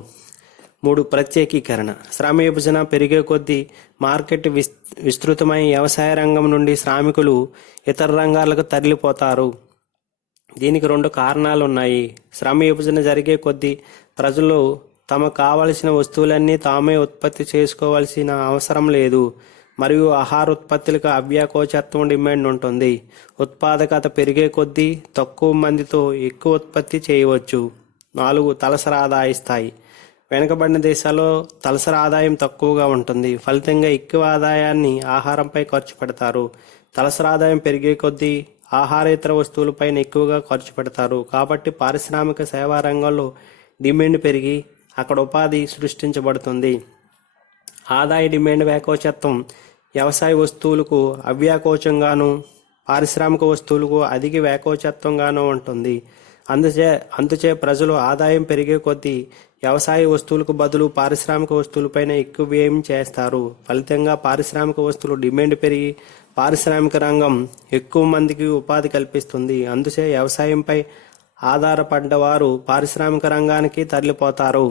3. ప్రత్యేకీకరణ. శ్రమ విభజన పెరిగే కొద్దీ మార్కెట్ విస్తృతమై వ్యవసాయ రంగం నుండి శ్రామికులు ఇతర రంగాలకు తరలిపోతారు. దీనికి 2 కారణాలు ఉన్నాయి. శ్రమ విభజన జరిగే కొద్దీ ప్రజలు తమకు కావలసిన వస్తువులన్నీ తామే ఉత్పత్తి చేసుకోవాల్సిన అవసరం లేదు. మరియు ఆహార ఉత్పత్తులకు అవ్యాకోచత్వం డిమాండ్ ఉంటుంది. ఉత్పాదకత పెరిగే కొద్దీ తక్కువ మందితో ఎక్కువ ఉత్పత్తి చేయవచ్చు. 4. తలసరి ఆదాయ స్థాయి. వెనుకబడిన దేశాల్లో తలసరి ఆదాయం తక్కువగా ఉంటుంది. ఫలితంగా ఎక్కువ ఆదాయాన్ని ఆహారంపై ఖర్చు పెడతారు. తలసరి ఆదాయం పెరిగే కొద్దీ ఆహారేతర వస్తువులపైన ఎక్కువగా ఖర్చు పెడతారు. కాబట్టి పారిశ్రామిక సేవా రంగంలో డిమాండ్ పెరిగి అక్కడ ఉపాధి సృష్టించబడుతుంది. ఆదాయ డిమాండ్ వ్యాకోచత్వం వ్యవసాయ వస్తువులకు అవ్యాకోచంగాను, పారిశ్రామిక వస్తువులకు అధిక వ్యాకోచత్వంగాను ఉంటుంది. అందుచే ప్రజలు ఆదాయం పెరిగే కొద్దీ వ్యవసాయ వస్తువులకు బదులు పారిశ్రామిక వస్తువులపైన ఎక్కువ వ్యయం చేస్తారు. ఫలితంగా పారిశ్రామిక వస్తువులు డిమాండ్ పెరిగి పారిశ్రామిక రంగం ఎక్కువ మందికి ఉపాధి కల్పిస్తుంది. అందుచే వ్యవసాయంపై ఆధారపడ్డవారు పారిశ్రామిక రంగానికి తరలిపోతారు.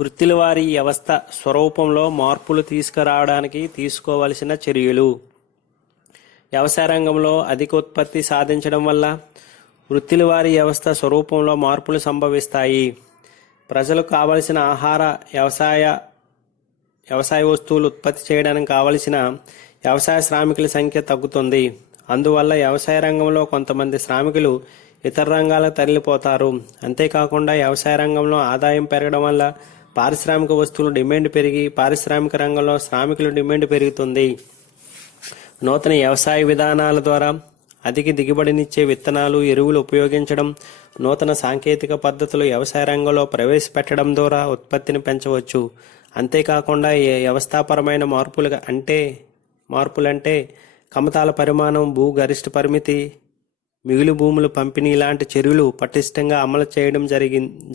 వృత్తుల వారి వ్యవస్థ స్వరూపంలో మార్పులు తీసుకురావడానికి తీసుకోవలసిన చర్యలు. వ్యవసాయ రంగంలో అధిక ఉత్పత్తి సాధించడం వల్ల వృత్తుల వారి వ్యవస్థ స్వరూపంలో మార్పులు సంభవిస్తాయి. ప్రజలకు కావలసిన ఆహార, వ్యవసాయ వస్తువులు ఉత్పత్తి చేయడానికి కావలసిన వ్యవసాయ శ్రామికుల సంఖ్య తగ్గుతుంది. అందువల్ల వ్యవసాయ రంగంలో కొంతమంది శ్రామికులు ఇతర రంగాలకు తరలిపోతారు. అంతేకాకుండా వ్యవసాయ రంగంలో ఆదాయం పెరగడం వల్ల పారిశ్రామిక వస్తువుల డిమాండ్ పెరిగి పారిశ్రామిక రంగంలో శ్రామికుల డిమాండ్ పెరుగుతుంది. నూతన వ్యవసాయ విధానాల ద్వారా అధిక దిగుబడినిచ్చే విత్తనాలు, ఎరువులు ఉపయోగించడం, నూతన సాంకేతిక పద్ధతులు వ్యవసాయ రంగంలో ప్రవేశపెట్టడం ద్వారా ఉత్పత్తిని పెంచవచ్చు. అంతేకాకుండా వ్యవస్థాపరమైన మార్పులంటే కమతాల పరిమాణం, భూ గరిష్ట పరిమితి, మిగులు భూములు పంపిణీ లాంటి చర్యలు పటిష్టంగా అమలు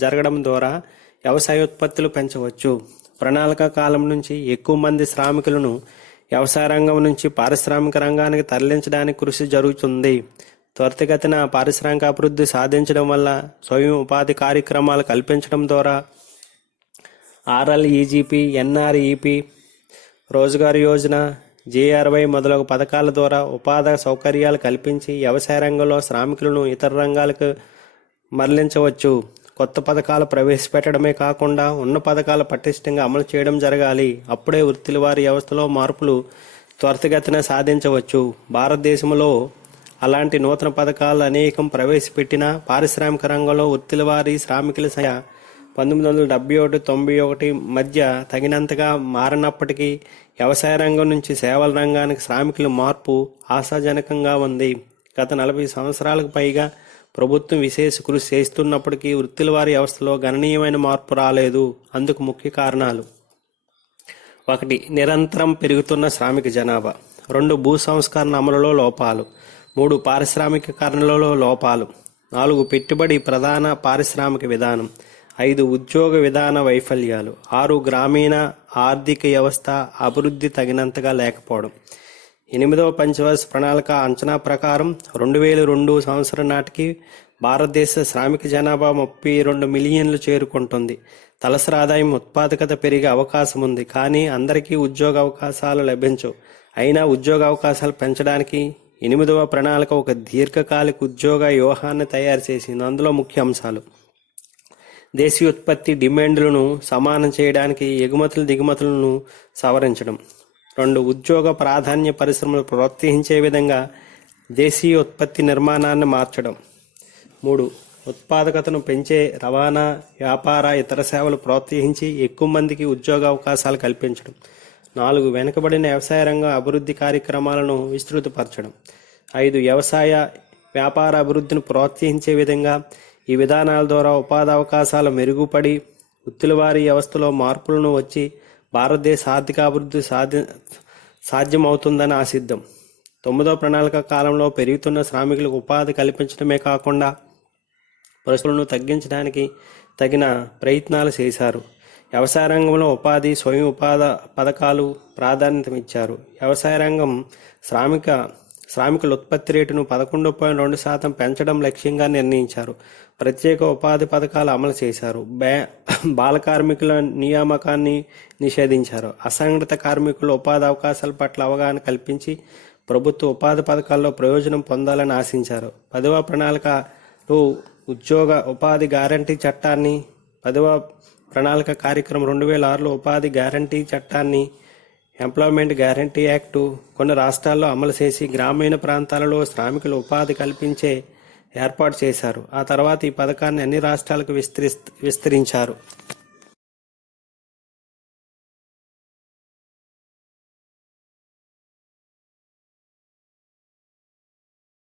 జరగడం ద్వారా వ్యవసాయ ఉత్పత్తులు పెంచవచ్చు. ప్రణాళిక కాలం నుంచి ఎక్కువ మంది శ్రామికులను వ్యవసాయ రంగం నుంచి పారిశ్రామిక రంగానికి తరలించడానికి కృషి జరుగుతుంది. త్వరితగతిన పారిశ్రామిక అభివృద్ధి సాధించడం వల్ల స్వయం ఉపాధి కార్యక్రమాలు కల్పించడం ద్వారా RLEGP, NREP, Rozgar Yojana, JRY మొదలగు పథకాల ద్వారా ఉపాధి సౌకర్యాలు కల్పించి వ్యవసాయ రంగంలో శ్రామికులను ఇతర రంగాలకు మరలించవచ్చు. కొత్త పథకాలు ప్రవేశపెట్టడమే కాకుండా ఉన్న పథకాలు పటిష్టంగా అమలు చేయడం జరగాలి. అప్పుడే వృత్తుల వారి వ్యవస్థలో మార్పులు త్వరితగతిన సాధించవచ్చు. భారతదేశంలో అలాంటి నూతన పథకాలు అనేకం ప్రవేశపెట్టిన పారిశ్రామిక రంగంలో వృత్తుల వారి శ్రామికుల సంఖ్య 1971-91 మధ్య తగినంతగా మారినప్పటికీ వ్యవసాయ రంగం నుంచి సేవల రంగానికి శ్రామికుల మార్పు ఆశాజనకంగా ఉంది. గత 40 సంవత్సరాలకు పైగా ప్రభుత్వం విశేష కృషి చేస్తున్నప్పటికీ వృత్తుల వారి వ్యవస్థలో గణనీయమైన మార్పు రాలేదు. అందుకు ముఖ్య కారణాలు: 1. నిరంతరం పెరుగుతున్న శ్రామిక జనాభా. 2. భూ సంస్కరణ అమలులో లోపాలు. 3. పారిశ్రామికీకరణలో లోపాలు. 4. పెట్టుబడి ప్రధాన పారిశ్రామిక విధానం. 5. ఉద్యోగ విధాన వైఫల్యాలు. 6. గ్రామీణ ఆర్థిక వ్యవస్థ అభివృద్ధి తగినంతగా లేకపోవడం. 8వ పంచవర్ష ప్రణాళిక అంచనా ప్రకారం 2002 సంవత్సరం నాటికి భారతదేశ శ్రామిక జనాభా 32 మిలియన్లు చేరుకుంటుంది. తలసరి ఆదాయం ఉత్పాదకత పెరిగే అవకాశం ఉంది, కానీ అందరికీ ఉద్యోగ అవకాశాలు లభించవు. అయినా ఉద్యోగ అవకాశాలు పెంచడానికి 8వ ప్రణాళిక ఒక దీర్ఘకాలిక ఉద్యోగ వ్యూహాన్ని తయారు చేసింది. అందులో ముఖ్య అంశాలు: దేశీయ ఉత్పత్తి డిమాండ్లను సమానం చేయడానికి ఎగుమతులు దిగుమతులను సవరించడం. 2. ఉద్యోగ ప్రాధాన్య పరిశ్రమలు ప్రోత్సహించే విధంగా దేశీయ ఉత్పత్తి నిర్మాణాన్ని మార్చడం. 3. ఉత్పాదకతను పెంచే రవాణా, వ్యాపార, ఇతర సేవలు ప్రోత్సహించి ఎక్కువ మందికి ఉద్యోగ అవకాశాలు కల్పించడం. 4. వెనుకబడిన వ్యవసాయ రంగ అభివృద్ధి కార్యక్రమాలను విస్తృతపరచడం. 5. వ్యవసాయ వ్యాపార అభివృద్ధిని ప్రోత్సహించే విధంగా ఈ విధానాల ద్వారా ఉపాధి అవకాశాలు మెరుగుపడి వృత్తుల వారి వ్యవస్థలో మార్పులను వచ్చి భారతదేశ ఆర్థిక అభివృద్ధి సాధ్యమవుతుందని ఆశిద్దాం. 9వ ప్రణాళిక కాలంలో పెరుగుతున్న శ్రామికులకు ఉపాధి కల్పించడమే కాకుండా పరిస్థితులను తగ్గించడానికి తగిన ప్రయత్నాలు చేశారు. వ్యవసాయ రంగంలో ఉపాధి, స్వయం ఉపాధి పథకాలు ప్రాధాన్యత ఇచ్చారు. వ్యవసాయ రంగం శ్రామికుల ఉత్పత్తి రేటును 11.2% పెంచడం లక్ష్యంగా నిర్ణయించారు. ప్రత్యేక ఉపాధి పథకాలు అమలు చేశారు. బాల కార్మికుల నియామకాన్ని నిషేధించారు. అసంఘటిత కార్మికుల ఉపాధి అవకాశాల పట్ల అవగాహన కల్పించి ప్రభుత్వ ఉపాధి పథకాల్లో ప్రయోజనం పొందాలని ఆశించారు. 10వ ప్రణాళికలో ఉద్యోగ ఉపాధి గ్యారంటీ చట్టాన్ని 10వ ప్రణాళిక కార్యక్రమం 2006లో ఉపాధి గ్యారంటీ చట్టాన్ని ఎంప్లాయ్మెంట్ గ్యారంటీ యాక్టు కొన్ని రాష్ట్రాల్లో అమలు చేసి గ్రామీణ ప్రాంతాలలో శ్రామికులు ఉపాధి కల్పించే ఏర్పాటు చేశారు. ఆ తర్వాత ఈ పథకాన్ని అన్ని రాష్ట్రాలకు విస్తరించారు.